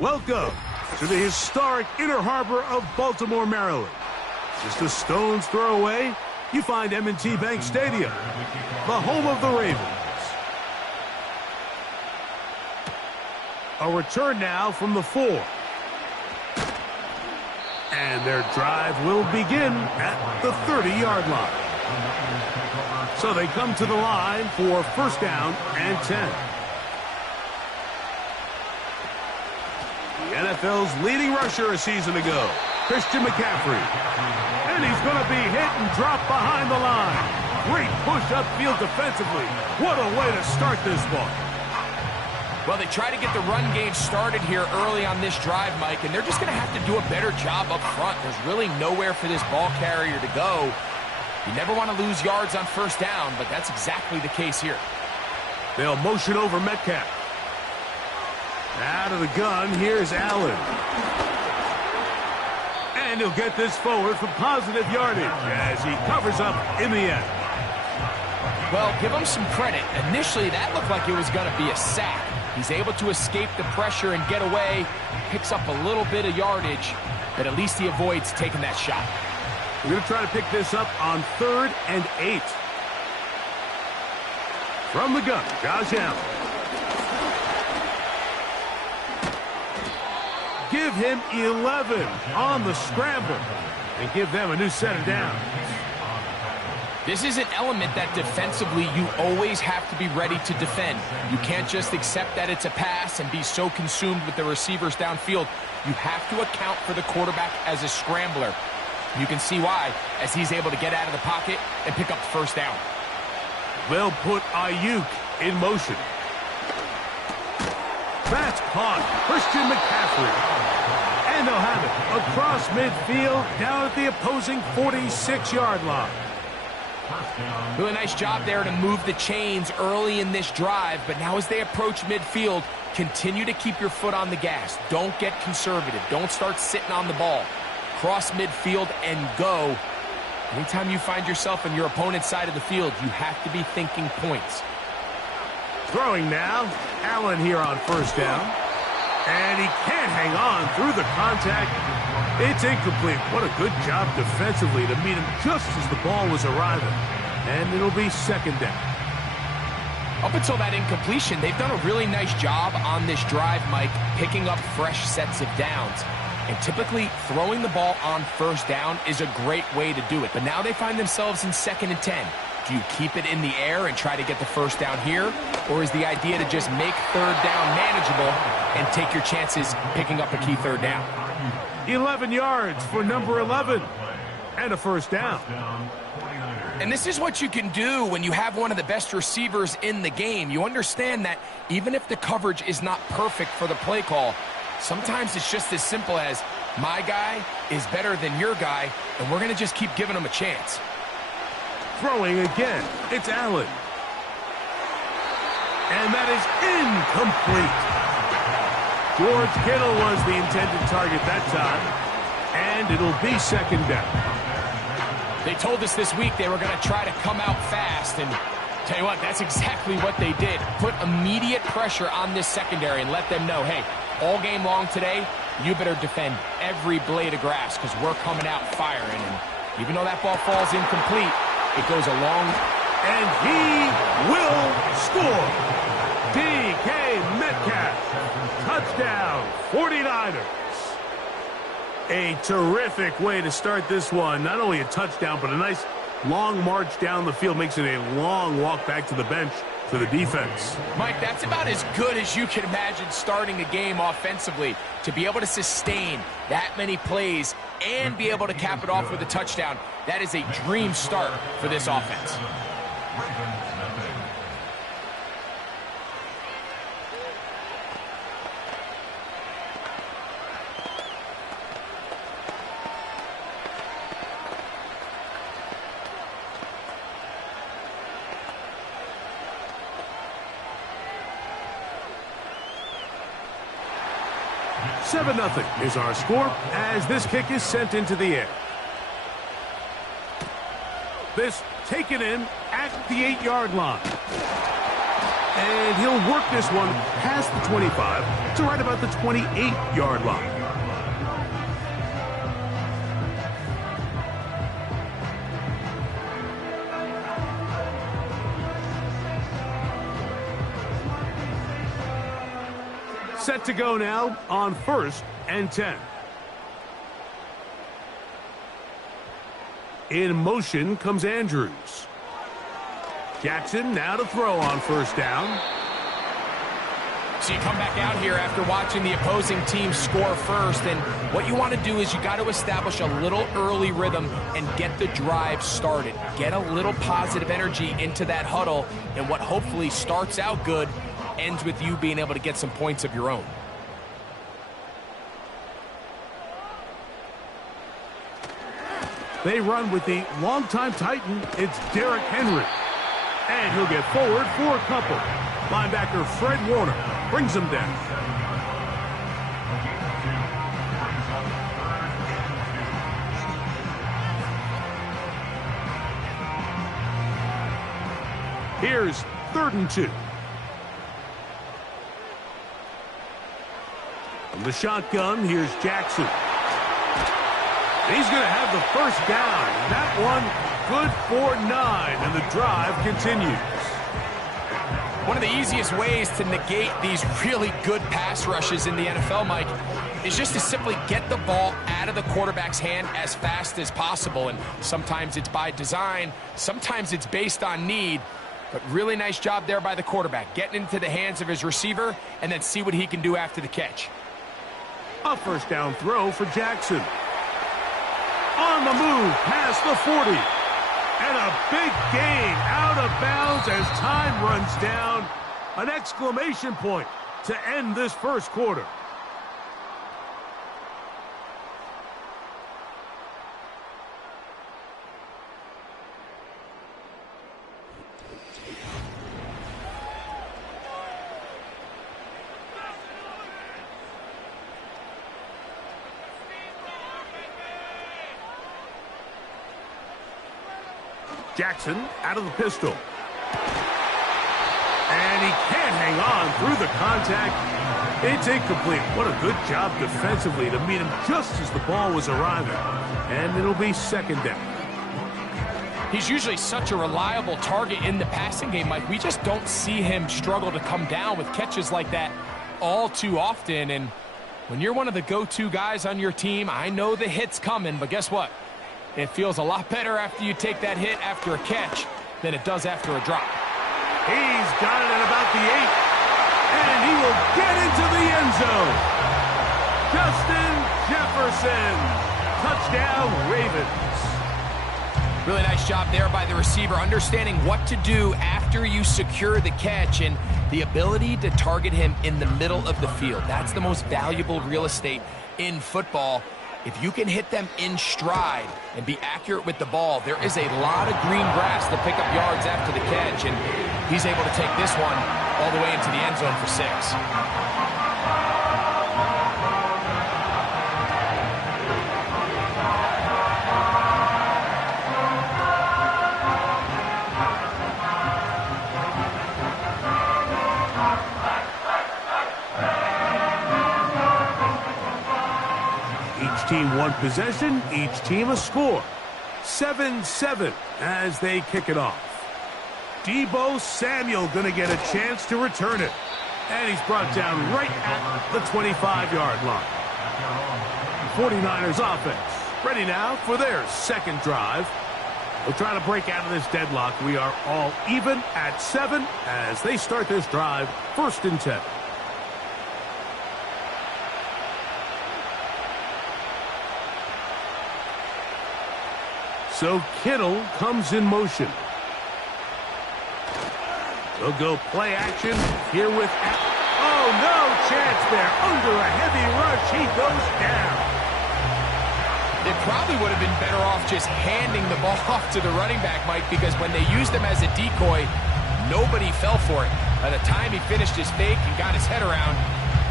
Welcome to the historic Inner Harbor of Baltimore, Maryland. Just a stone's throw away, you find M&T Bank Stadium, the home of the Ravens. A return now from the 4. And their drive will begin at the 30-yard line. So they come to the line for first down and 10. The NFL's leading rusher a season ago, Christian McCaffrey. And he's going to be hit and dropped behind the line. Great push upfield defensively. What a way to start this ball. Well, they try to get the run game started here early on this drive, Mike, and they're just going to have to do a better job up front. There's really nowhere for this ball carrier to go. You never want to lose yards on first down, but that's exactly the case here. They'll motion over Metcalf. Out of the gun, here's Allen. And he'll get this forward for positive yardage as he covers up in the end. Well, give him some credit. Initially, that looked like it was going to be a sack. He's able to escape the pressure and get away, picks up a little bit of yardage, but at least he avoids taking that shot. We're going to try to pick this up on 3rd and 8. From the gun, Josh Allen. Give him 11 on the scramble and give them a new set of downs. This is an element that defensively you always have to be ready to defend. You can't just accept that it's a pass and be so consumed with the receivers downfield. You have to account for the quarterback as a scrambler. You can see why, as he's able to get out of the pocket and pick up the first down. They'll put Ayuk in motion. That's caught. Christian McCaffrey. And they'll have it across midfield down at the opposing 46-yard line. Really nice job there to move the chains early in this drive, but now as they approach midfield, continue to keep your foot on the gas. Don't get conservative. Don't start sitting on the ball. Cross midfield and go. Anytime you find yourself on your opponent's side of the field, you have to be thinking points. Throwing now, Allen here on first down. And he can't hang on through the contact. It's incomplete. What a good job defensively to meet him just as the ball was arriving. And it'll be second down. Up until that incompletion, they've done a really nice job on this drive, Mike, picking up fresh sets of downs. And typically, throwing the ball on first down is a great way to do it. But now they find themselves in 2nd and 10. Do you keep it in the air and try to get the first down here? Or is the idea to just make 3rd down manageable and take your chances picking up a key 3rd down? 11 yards for number 11. And a first down. And this is what you can do when you have one of the best receivers in the game. You understand that even if the coverage is not perfect for the play call, sometimes it's just as simple as, my guy is better than your guy, and we're going to just keep giving him a chance. Throwing again, it's Allen. And that is incomplete. George Kittle was the intended target that time. And it'll be second down. They told us this week they were going to try to come out fast, and tell you what, that's exactly what they did. Put immediate pressure on this secondary and let them know, hey, all game long today, you better defend every blade of grass because we're coming out firing. And even though that ball falls incomplete, it goes a long... And he will score. DK Metcalf. Touchdown, 49ers. A terrific way to start this one. Not only a touchdown, but a nice long march down the field. Makes it a long walk back to the bench for the defense. Mike, that's about as good as you can imagine starting a game offensively. To be able to sustain that many plays and be able to cap it off with a touchdown, that is a dream start for this offense. Seven 7-0 is our score as this kick is sent into the air. This taken in at the 8-yard line. And And he'll work this one past the 25 to right about the 28-yard line. Set to go now on 1st and 10. In motion comes Andrews. Jackson now to throw on 1st down. So you come back out here after watching the opposing team score first, and what you want to do is you got to establish a little early rhythm and get the drive started. Get a little positive energy into that huddle, and what hopefully starts out good ends with you being able to get some points of your own. They run with the longtime Titan. It's Derrick Henry. And he'll get forward for a couple. Linebacker Fred Warner brings him down. Here's 3rd and 2. From the shotgun, here's Jackson. He's going to have the 1st down. That one good for 9, and the drive continues. One of the easiest ways to negate these really good pass rushes in the NFL, Mike, is just to simply get the ball out of the quarterback's hand as fast as possible. And sometimes it's by design, sometimes it's based on need. But really nice job there by the quarterback, getting into the hands of his receiver and then see what he can do after the catch. A 1st down throw for Jackson. On the move past the 40. And a big gain out of bounds as time runs down. An exclamation point to end this 1st quarter. Jackson out of the pistol. And he can't hang on through the contact. It's incomplete. What a good job defensively to meet him just as the ball was arriving. And it'll be 2nd down. He's usually such a reliable target in the passing game, Mike. We just don't see him struggle to come down with catches like that all too often. And when you're one of the go-to guys on your team, I know the hit's coming, but guess what? It feels a lot better after you take that hit after a catch than it does after a drop. He's got it at about the 8. And he will get into the end zone. Justin Jefferson. Touchdown, Ravens. Really nice job there by the receiver, understanding what to do after you secure the catch and the ability to target him in the middle of the field. That's the most valuable real estate in football. If you can hit them in stride and be accurate with the ball, there is a lot of green grass to pick up yards after the catch, and he's able to take this one all the way into the end zone for 6. Team one possession, each team a score. 7-7 as they kick it off. Deebo Samuel going to get a chance to return it. And he's brought down right at the 25-yard line. 49ers offense ready now for their 2nd drive. They'll try to break out of this deadlock. We are all even at 7 as they start this drive. 1st and 10. So Kittle comes in motion. They'll go play action here with... Oh, no chance there. Under a heavy rush, he goes down. It probably would have been better off just handing the ball off to the running back, Mike, because when they used him as a decoy, nobody fell for it. By the time he finished his fake and got his head around,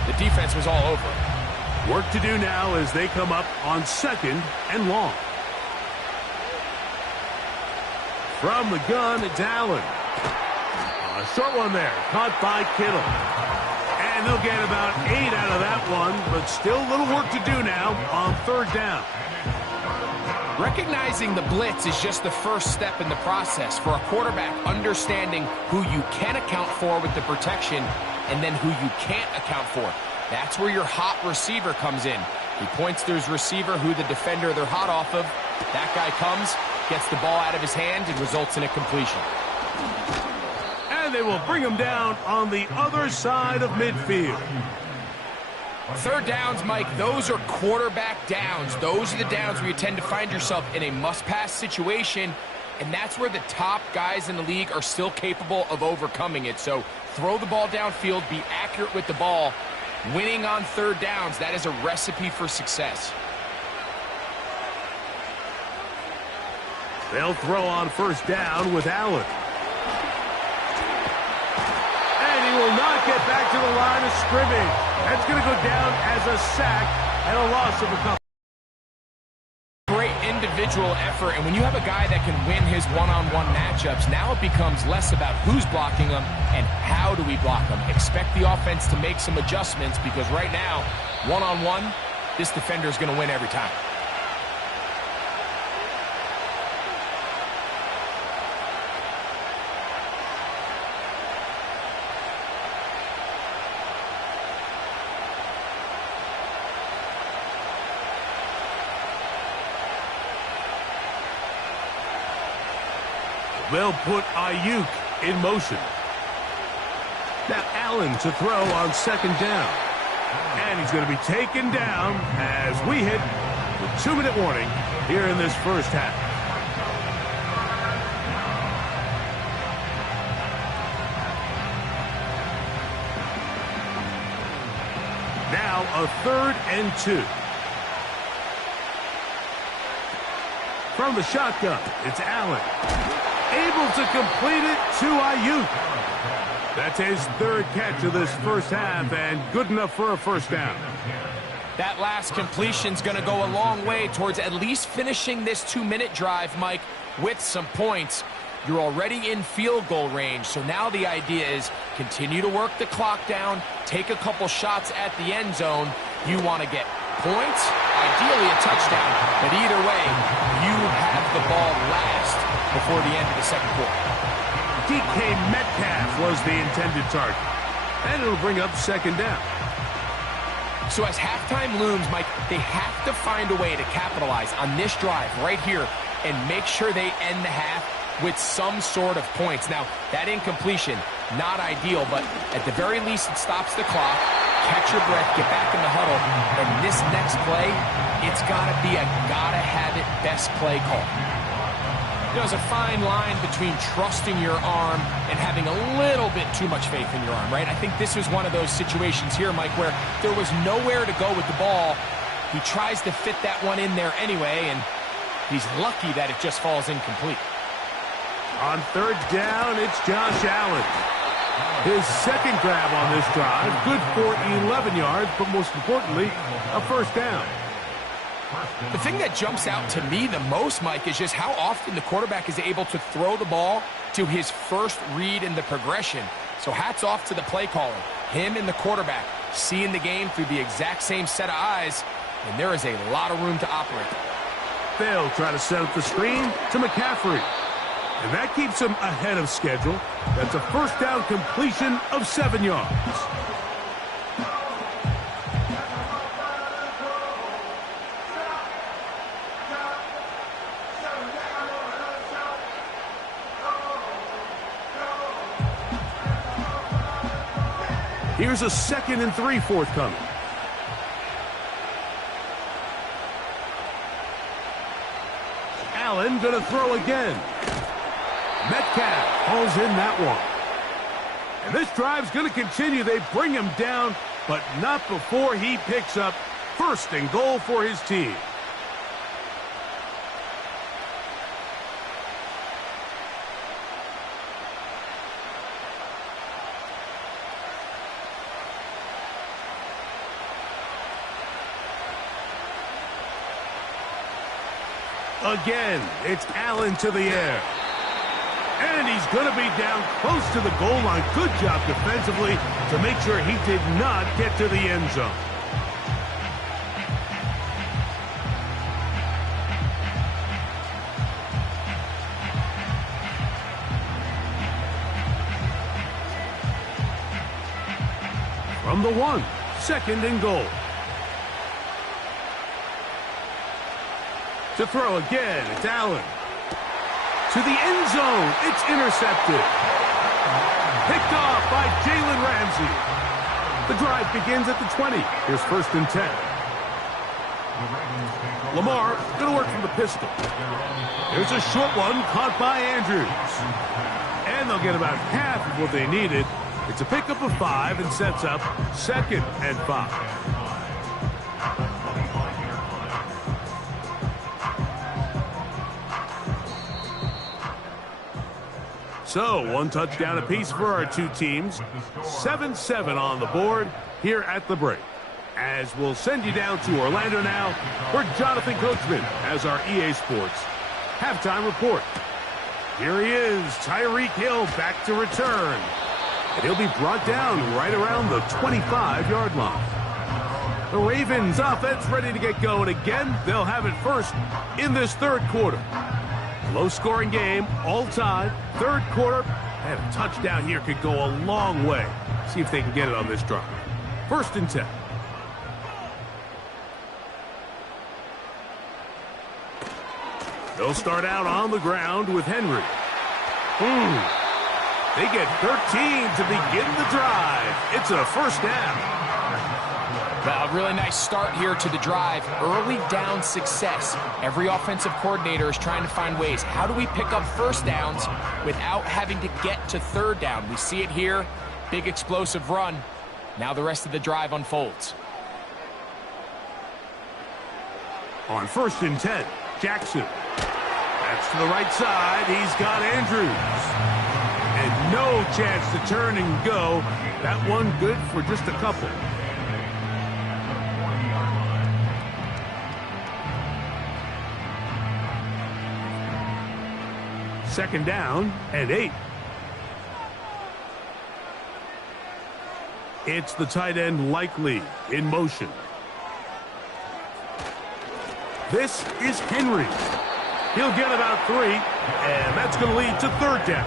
the defense was all over it. Work to do now as they come up on 2nd and long. From the gun, it's Allen. A short one there, caught by Kittle. And they'll get about 8 out of that one, but still a little work to do now on third down. Recognizing the blitz is just the first step in the process for a quarterback, understanding who you can account for with the protection and then who you can't account for. That's where your hot receiver comes in. He points to his receiver who the defender they're hot off of. That guy comes, gets the ball out of his hand, and results in a completion. And they will bring him down on the other side of midfield. Third downs, Mike, those are quarterback downs. Those are the downs where you tend to find yourself in a must-pass situation, and that's where the top guys in the league are still capable of overcoming it. So throw the ball downfield, be accurate with the ball. Winning on third downs, that is a recipe for success. They'll throw on first down with Allen. And he will not get back to the line of scrimmage. That's going to go down as a sack and a loss of a couple. Great individual effort, and when you have a guy that can win his one-on-one matchups, now it becomes less about who's blocking him and how do we block him. Expect the offense to make some adjustments because right now, one-on-one, this defender is going to win every time. They'll put Ayuk in motion. Now Allen to throw on second down. And he's going to be taken down as we hit the 2-minute warning here in this first half. Now a 3rd and 2. From the shotgun, it's Allen. Able to complete it to Ayuk. That's his 3rd catch of this first half and good enough for a first down. That last completion's going to go a long way towards at least finishing this 2-minute drive, Mike, with some points. You're already in field goal range, so now the idea is continue to work the clock down, take a couple shots at the end zone. You want to get points, ideally a touchdown, but either way, you have the ball last before the end of the second quarter. DK Metcalf was the intended target. And it'll bring up second down. So as halftime looms, Mike, they have to find a way to capitalize on this drive right here and make sure they end the half with some sort of points. Now, that incompletion, not ideal, but at the very least it stops the clock. Catch your breath, get back in the huddle, and this next play, it's got to be a gotta-have-it best play call. You know, there's a fine line between trusting your arm and having a little bit too much faith in your arm, right? I think this was one of those situations here, Mike, where there was nowhere to go with the ball. He tries to fit that one in there anyway, and he's lucky that it just falls incomplete. On third down, it's Josh Allen. His second grab on this drive, good for 11 yards, but most importantly, a first down. The thing that jumps out to me the most, Mike, is just how often the quarterback is able to throw the ball to his first read in the progression. So hats off to the play caller. Him and the quarterback seeing the game through the exact same set of eyes, and there is a lot of room to operate. They'll try to set up the screen to McCaffrey. And that keeps him ahead of schedule. That's a first down completion of 7 yards. Here's a 2nd and 3 forthcoming. Allen going to throw again. Metcalf hauls in that one. And this drive's going to continue. They bring him down, but not before he picks up 1st and goal for his team. Again, it's Allen to the air. And he's going to be down close to the goal line. Good job defensively to make sure he did not get to the end zone. From the 1, 2nd and goal. To throw again, it's Allen. To the end zone, it's intercepted. Picked off by Jalen Ramsey. The drive begins at the 20. Here's 1st and 10. Lamar going to work from the pistol. There's a short one caught by Andrews. And they'll get about half of what they needed. It's a pickup of 5 and sets up 2nd and 5. So, 1 touchdown apiece for our two teams. 7-7 on the board here at the break. As we'll send you down to Orlando now, where Jonathan Coachman has our EA Sports halftime report. Here he is, Tyreek Hill back to return. And he'll be brought down right around the 25-yard line. The Ravens offense ready to get going again. They'll have it first in this 3rd quarter. Low-scoring game, all time. 3rd quarter, and a touchdown here could go a long way. See if they can get it on this drive. 1st and 10. They'll start out on the ground with Henry. They get 13 to begin the drive. It's a 1st down. A really nice start here to the drive. Early down success. Every offensive coordinator is trying to find ways. How do we pick up 1st downs without having to get to 3rd down? We see it here. Big explosive run. Now the rest of the drive unfolds. On 1st and 10, Jackson. That's to the right side. He's got Andrews. And no chance to turn and go. That one good for just a couple. Second down and 8. It's the tight end Likely in motion. This is Henry. He'll get about 3, and that's going to lead to 3rd down.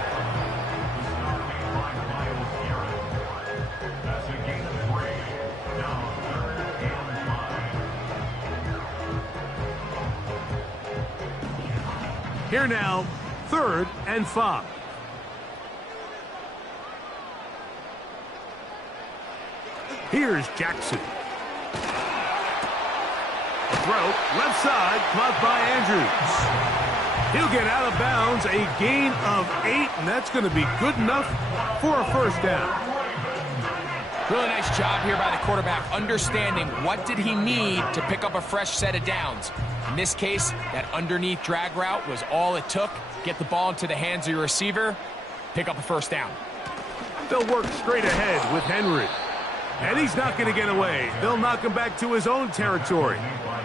Here now, 3rd and 5. Here's Jackson. A throw, left side, caught by Andrews. He'll get out of bounds, a gain of 8, and that's going to be good enough for a 1st down. Really nice job here by the quarterback, understanding what did he need to pick up a fresh set of downs. In this case, that underneath drag route was all it took. Get the ball into the hands of your receiver, pick up a 1st down. They'll work straight ahead with Henry. And he's not going to get away. They'll knock him back to his own territory.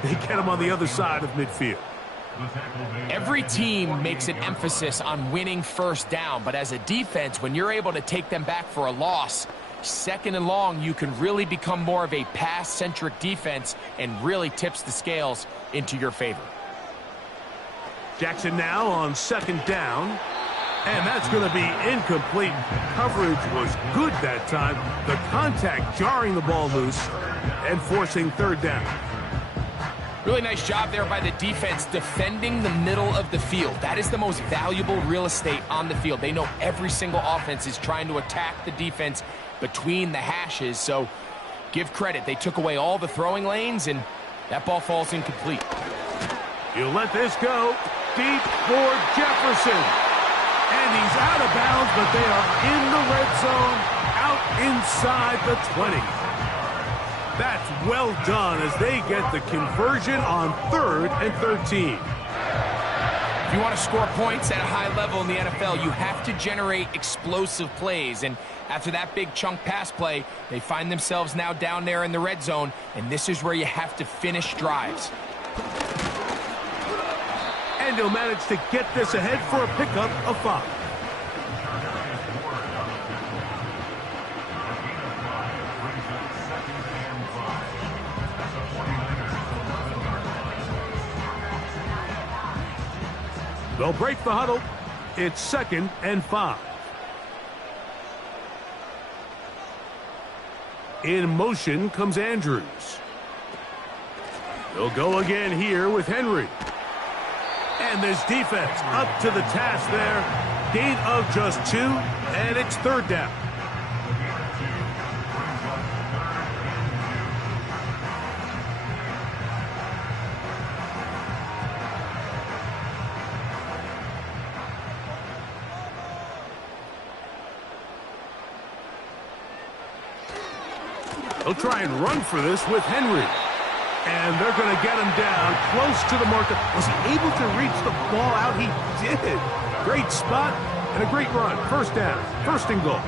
They get him on the other side of midfield. Every team makes an emphasis on winning 1st down, but as a defense, when you're able to take them back for a loss, 2nd and long, you can really become more of a pass-centric defense and really tips the scales into your favor. Jackson now on 2nd down. And that's going to be incomplete. Coverage was good that time. The contact jarring the ball loose and forcing 3rd down. Really nice job there by the defense defending the middle of the field. That is the most valuable real estate on the field. They know every single offense is trying to attack the defense between the hashes. So give credit. They took away all the throwing lanes, and that ball falls incomplete. You let this go deep for Jefferson. And he's out of bounds, but they are in the red zone, out inside the 20. That's well done as they get the conversion on 3rd and 13. If you want to score points at a high level in the NFL, you have to generate explosive plays. And after that big chunk pass play, they find themselves now down there in the red zone, and this is where you have to finish drives. And he'll manage to get this ahead for a pickup of 5. They'll break the huddle. It's 2nd and 5. In motion comes Andrews. They'll go again here with Henry. And this defense up to the task there. Gain of just 2, and it's 3rd down. They'll try and run for this with Henry. And they're going to get him down close to the marker. Was he able to reach the ball out? He did. Great spot and a great run. 1st down. 1st and goal.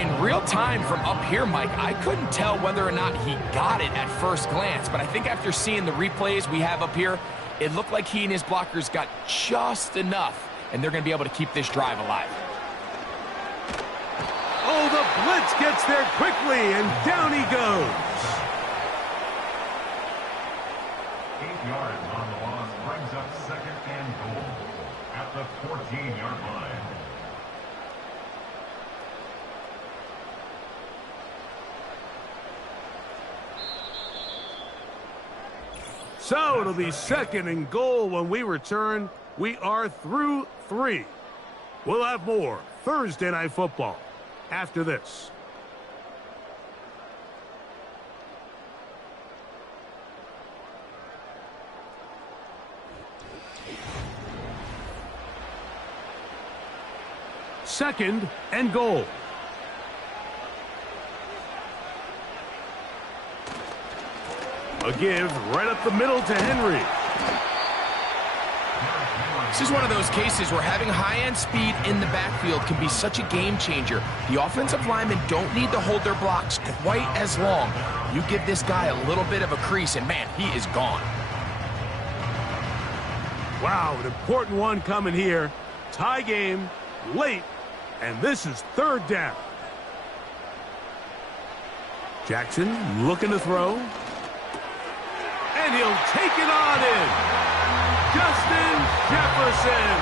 In real time from up here, Mike, I couldn't tell whether or not he got it at first glance. But I think after seeing the replays we have up here, it looked like he and his blockers got just enough. And they're going to be able to keep this drive alive. Oh, the blitz gets there quickly, and down he goes. 8 yards on the loss brings up 2nd and goal at the 14-yard line. So it'll be 2nd and goal when we return. We are through 3. We'll have more Thursday Night Football after this. Second and goal. A give right up the middle to Henry. This is one of those cases where having high-end speed in the backfield can be such a game changer. The offensive linemen don't need to hold their blocks quite as long. You give this guy a little bit of a crease, and man, he is gone. Wow, an important one coming here. Tie game, late, and this is 3rd down. Jackson looking to throw. And he'll take it on in. Justin Jefferson.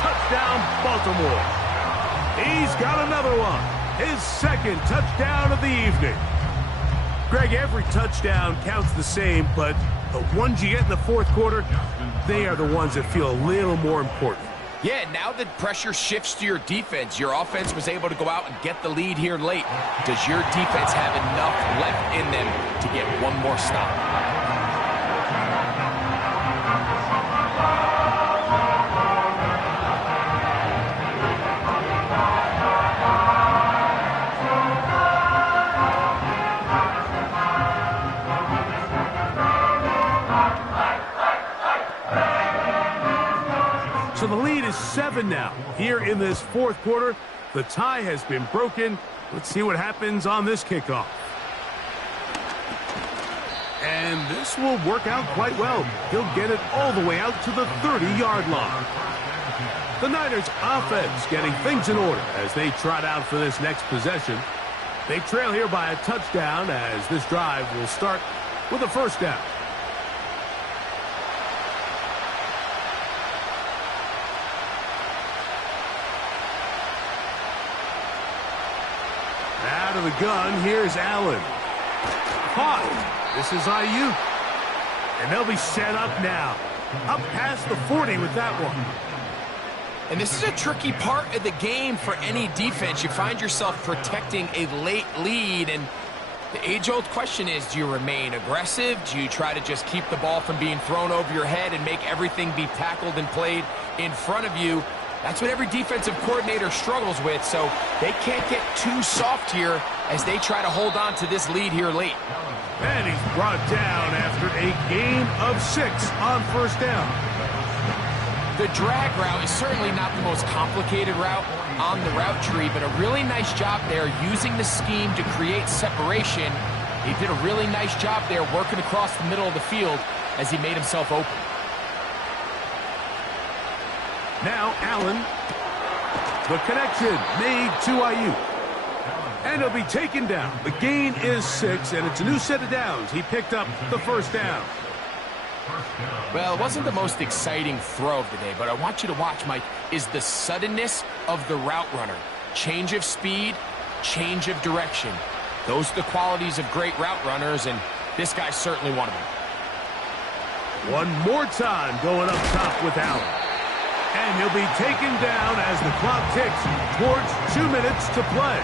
Touchdown, Baltimore. He's got another one. His 2nd touchdown of the evening. Greg, every touchdown counts the same, but the ones you get in the 4th quarter, they are the ones that feel a little more important. Yeah, now that pressure shifts to your defense, your offense was able to go out and get the lead here late. Does your defense have enough left in them to get one more stop? So the lead is 7 now. Here in this 4th quarter, the tie has been broken. Let's see what happens on this kickoff. And this will work out quite well. He'll get it all the way out to the 30-yard line. The Niners offense getting things in order as they trot out for this next possession. They trail here by a touchdown as this drive will start with a 1st down. Out of the gun, here's Allen. Caught. This is Ayuk. And they'll be set up now. Up past the 40 with that one. And this is a tricky part of the game for any defense. You find yourself protecting a late lead, and the age-old question is, do you remain aggressive? Do you try to just keep the ball from being thrown over your head and make everything be tackled and played in front of you? That's what every defensive coordinator struggles with, so they can't get too soft here as they try to hold on to this lead here late. And he's brought down after a gain of 6 on 1st down. The drag route is certainly not the most complicated route on the route tree, but a really nice job there using the scheme to create separation. He did a really nice job there working across the middle of the field as he made himself open. Now Allen. The connection made to Ayuk. And he'll be taken down. The gain is 6, and it's a new set of downs. He picked up the 1st down. Well, it wasn't the most exciting throw of the day, but I want you to watch, Mike, is the suddenness of the route runner. Change of speed, change of direction. Those are the qualities of great route runners, and this guy's certainly one of them. One more time going up top with Allen. And he'll be taken down as the clock ticks towards 2 minutes to play.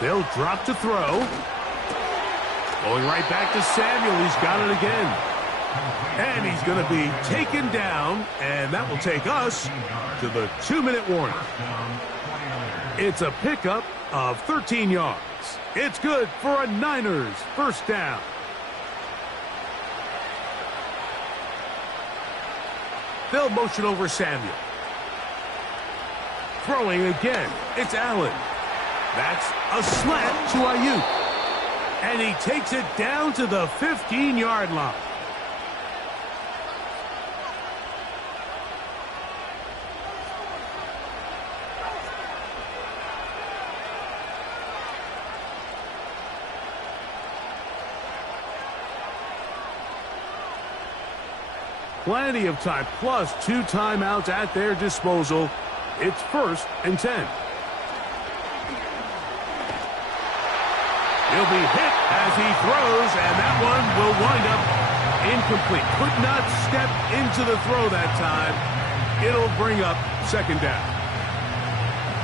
They'll drop to throw. Going right back to Samuel. He's got it again. And he's going to be taken down, and that will take us to the 2-minute warning. It's a pickup of 13 yards. It's good for a Niners first down. They'll motion over Samuel. Throwing again. It's Allen. That's a slant to Ayuk. And he takes it down to the 15-yard line. Plenty of time, plus 2 timeouts at their disposal. It's 1st and 10. He'll be hit as he throws, and that one will wind up incomplete. Could not step into the throw that time. It'll bring up 2nd down.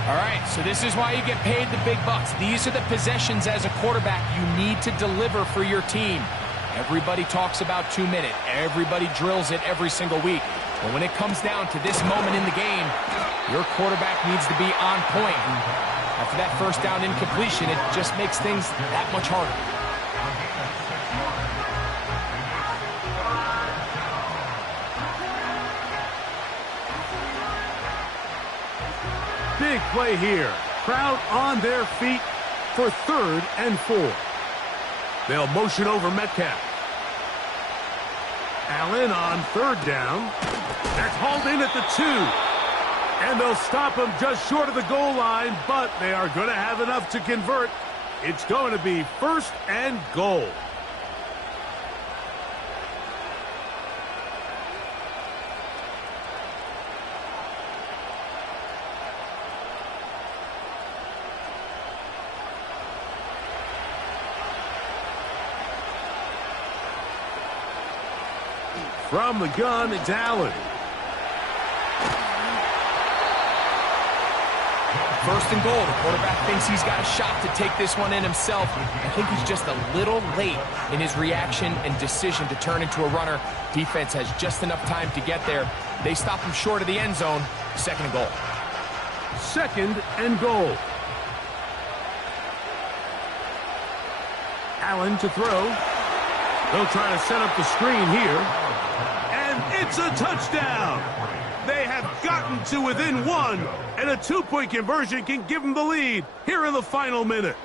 All right, so this is why you get paid the big bucks. These are the possessions as a quarterback you need to deliver for your team. Everybody talks about 2 minutes. Everybody drills it every single week. But when it comes down to this moment in the game, your quarterback needs to be on point. After that first down incompletion, it just makes things that much harder. Big play here. Crowd on their feet for 3rd and 4. They'll motion over Metcalf. Allen on 3rd down. That's hauled in at the 2. And they'll stop him just short of the goal line, but they are going to have enough to convert. It's going to be 1st and goal. From the gun, it's Allen. 1st and goal. The quarterback thinks he's got a shot to take this one in himself. I think he's just a little late in his reaction and decision to turn into a runner. Defense has just enough time to get there. They stop him short of the end zone. 2nd and goal. 2nd and goal. Allen to throw. They'll try to set up the screen here. And it's a touchdown. They have gotten to within 1, and a 2-point conversion can give them the lead here in the final minute.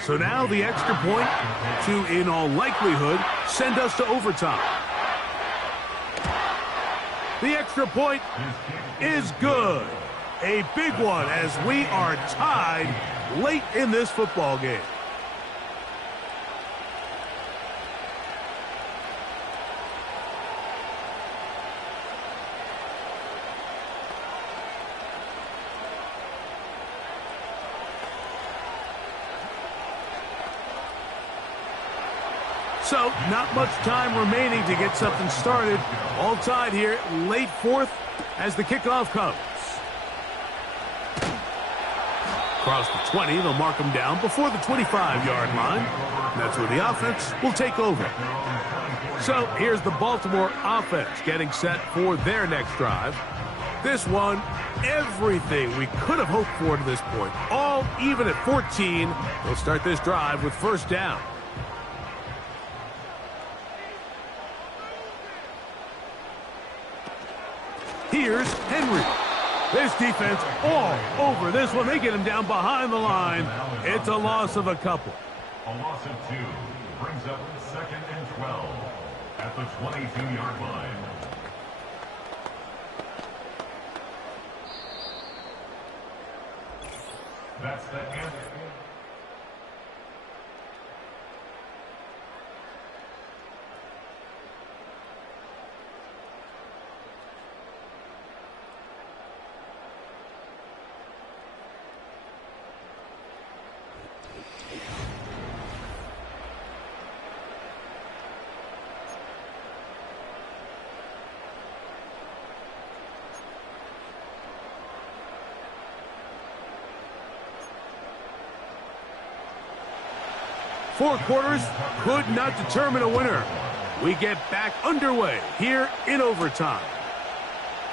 So now the extra point to, in all likelihood, send us to overtime. The extra point is good. A big one as we are tied late in this football game. So, not much time remaining to get something started. All tied here, late 4th as the kickoff comes. Across the 20, they'll mark them down before the 25-yard line. That's where the offense will take over. So, here's the Baltimore offense getting set for their next drive. This one, everything we could have hoped for to this point. All even at 14. They'll start this drive with 1st down. Here's Henry. This defense all over this one. They get him down behind the line. It's a loss of a couple. A loss of 2 brings up 2nd and 12 at the 22-yard line. That's the end. Four quarters could not determine a winner. We get back underway here in overtime.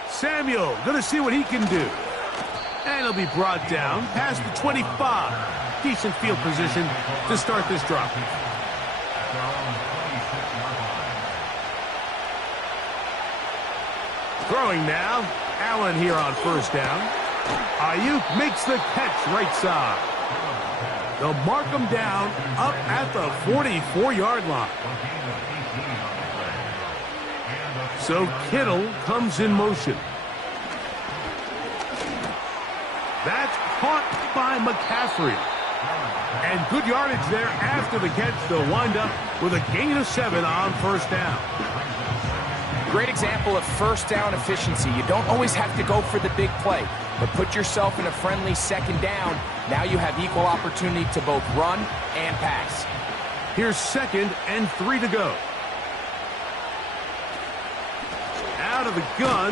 Samuel going to see what he can do. And he'll be brought down past the 25. Decent field position to start this drive. Throwing now. Allen here on first down. Ayuk makes the catch right side. They'll mark him down up at the 44-yard line. So Kittle comes in motion. That's caught by McCaffrey. And good yardage there after the catch. They'll wind up with a gain of 7 on first down. Great example of first down efficiency. You don't always have to go for the big play, but put yourself in a friendly second down. Now you have equal opportunity to both run and pass. Here's 2nd and 3 to go. Out of the gun.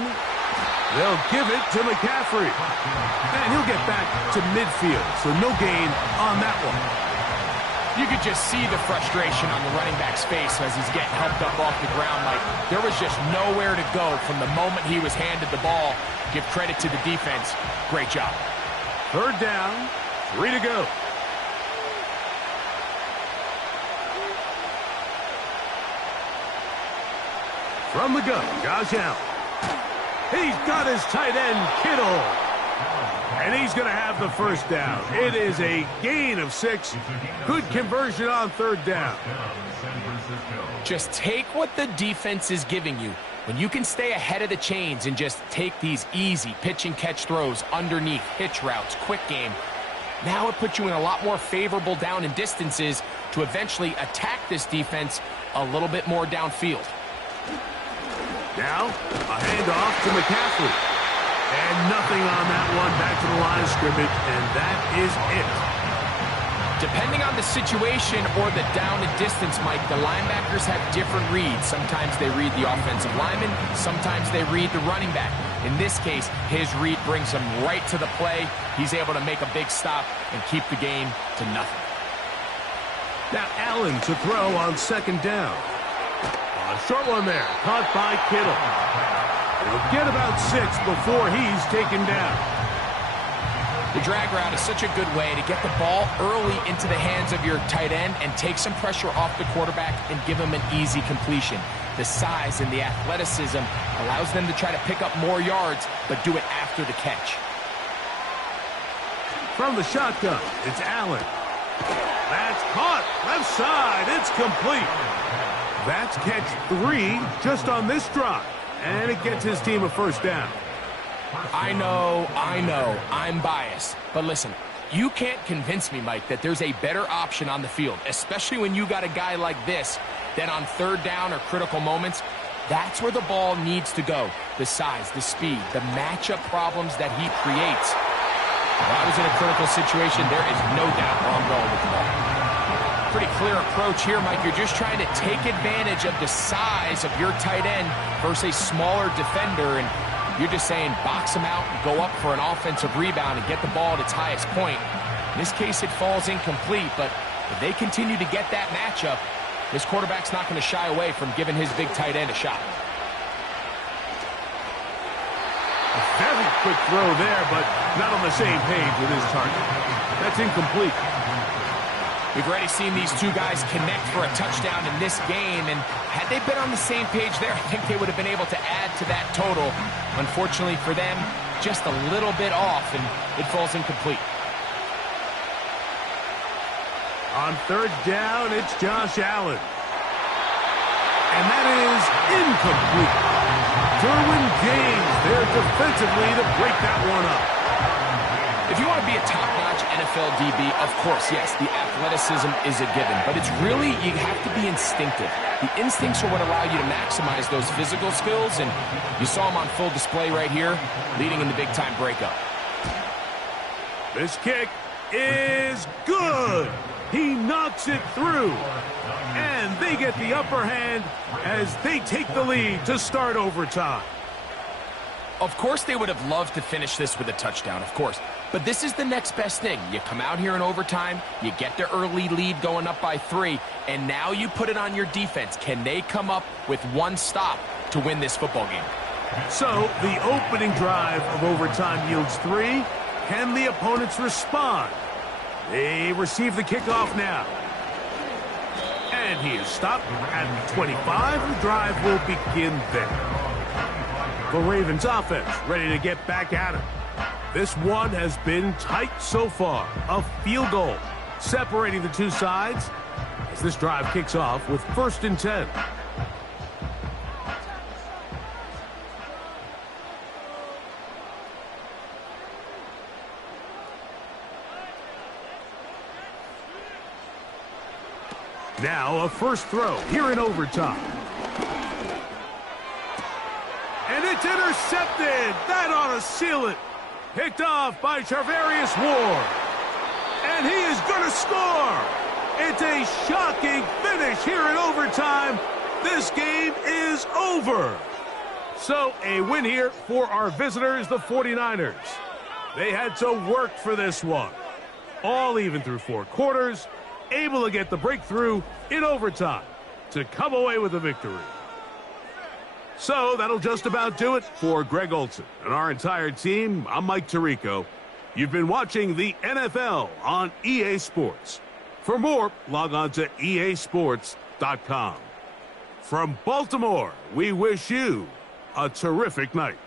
They'll give it to McCaffrey. And he'll get back to midfield, so no gain on that one. You could just see the frustration on the running back's face as he's getting helped up off the ground. Like, there was just nowhere to go from the moment he was handed the ball. Give credit to the defense. Great job. 3rd down, 3 to go. From the gun, Josh Allen. He's got his tight end, Kittle. And he's going to have the first down. It is a gain of 6. Good conversion on 3rd down. Just take what the defense is giving you. When you can stay ahead of the chains and just take these easy pitch and catch throws underneath, hitch routes, quick game, now it puts you in a lot more favorable down and distances to eventually attack this defense a little bit more downfield. Now, a handoff to McCaffrey. And nothing on that one. Back to the line of scrimmage, and that is it. Depending on the situation or the down and distance, Mike, the linebackers have different reads. Sometimes they read the offensive lineman. Sometimes they read the running back. In this case, his read brings him right to the play. He's able to make a big stop and keep the game to nothing. Now Allen to throw on 2nd down. A short one there, caught by Kittle. He'll get about 6 before he's taken down. The drag route is such a good way to get the ball early into the hands of your tight end and take some pressure off the quarterback and give him an easy completion. The size and the athleticism allows them to try to pick up more yards, but do it after the catch. From the shotgun, it's Allen. That's caught. Left side. It's complete. That's catch 3 just on this drive. And it gets his team a first down. I know, I'm biased. But listen, you can't convince me, Mike, that there's a better option on the field, especially when you got a guy like this, that on 3rd down or critical moments, that's where the ball needs to go. The size, the speed, the matchup problems that he creates. If I was in a critical situation, there is no doubt where I'm going with the ball. Pretty clear approach here, Mike. You're just trying to take advantage of the size of your tight end versus a smaller defender, and you're just saying box him out, go up for an offensive rebound, and get the ball at its highest point. In this case, it falls incomplete, but if they continue to get that matchup, this quarterback's not going to shy away from giving his big tight end a shot. A very quick throw there, but not on the same page with his target. That's incomplete. We've already seen these two guys connect for a touchdown in this game, and had they been on the same page there, I think they would have been able to add to that total. Unfortunately for them, just a little bit off, and it falls incomplete. On third down, it's Josh Allen. And that is incomplete. Derwin James there defensively to break that one up. If you want to be a top-notch NFL DB, of course, yes, the athleticism is a given. But it's really, you have to be instinctive. The instincts are what allow you to maximize those physical skills, and you saw them on full display right here, leading in the big-time breakup. This kick is good. He knocks it through. And they get the upper hand as they take the lead to start overtime. Of course, they would have loved to finish this with a touchdown, of course. But this is the next best thing. You come out here in overtime, you get the early lead going up by 3, and now you put it on your defense. Can they come up with one stop to win this football game? So the opening drive of overtime yields 3. Can the opponents respond? They receive the kickoff now. And he is stopped at 25. The drive will begin there. The Ravens offense ready to get back at it. This one has been tight so far. A field goal separating the two sides as this drive kicks off with 1st and 10. Now a first throw here in overtime. And it's intercepted. That ought to seal it. Picked off by Charvarius Ward. And he is going to score. It's a shocking finish here in overtime. This game is over. So a win here for our visitors, the 49ers. They had to work for this one. All even through 4 quarters. Able to get the breakthrough in overtime to come away with a victory. So that'll just about do it for Greg Olson and our entire team. I'm Mike Tirico. You've been watching the NFL on EA Sports. For more, log on to easports.com. From Baltimore, we wish you a terrific night.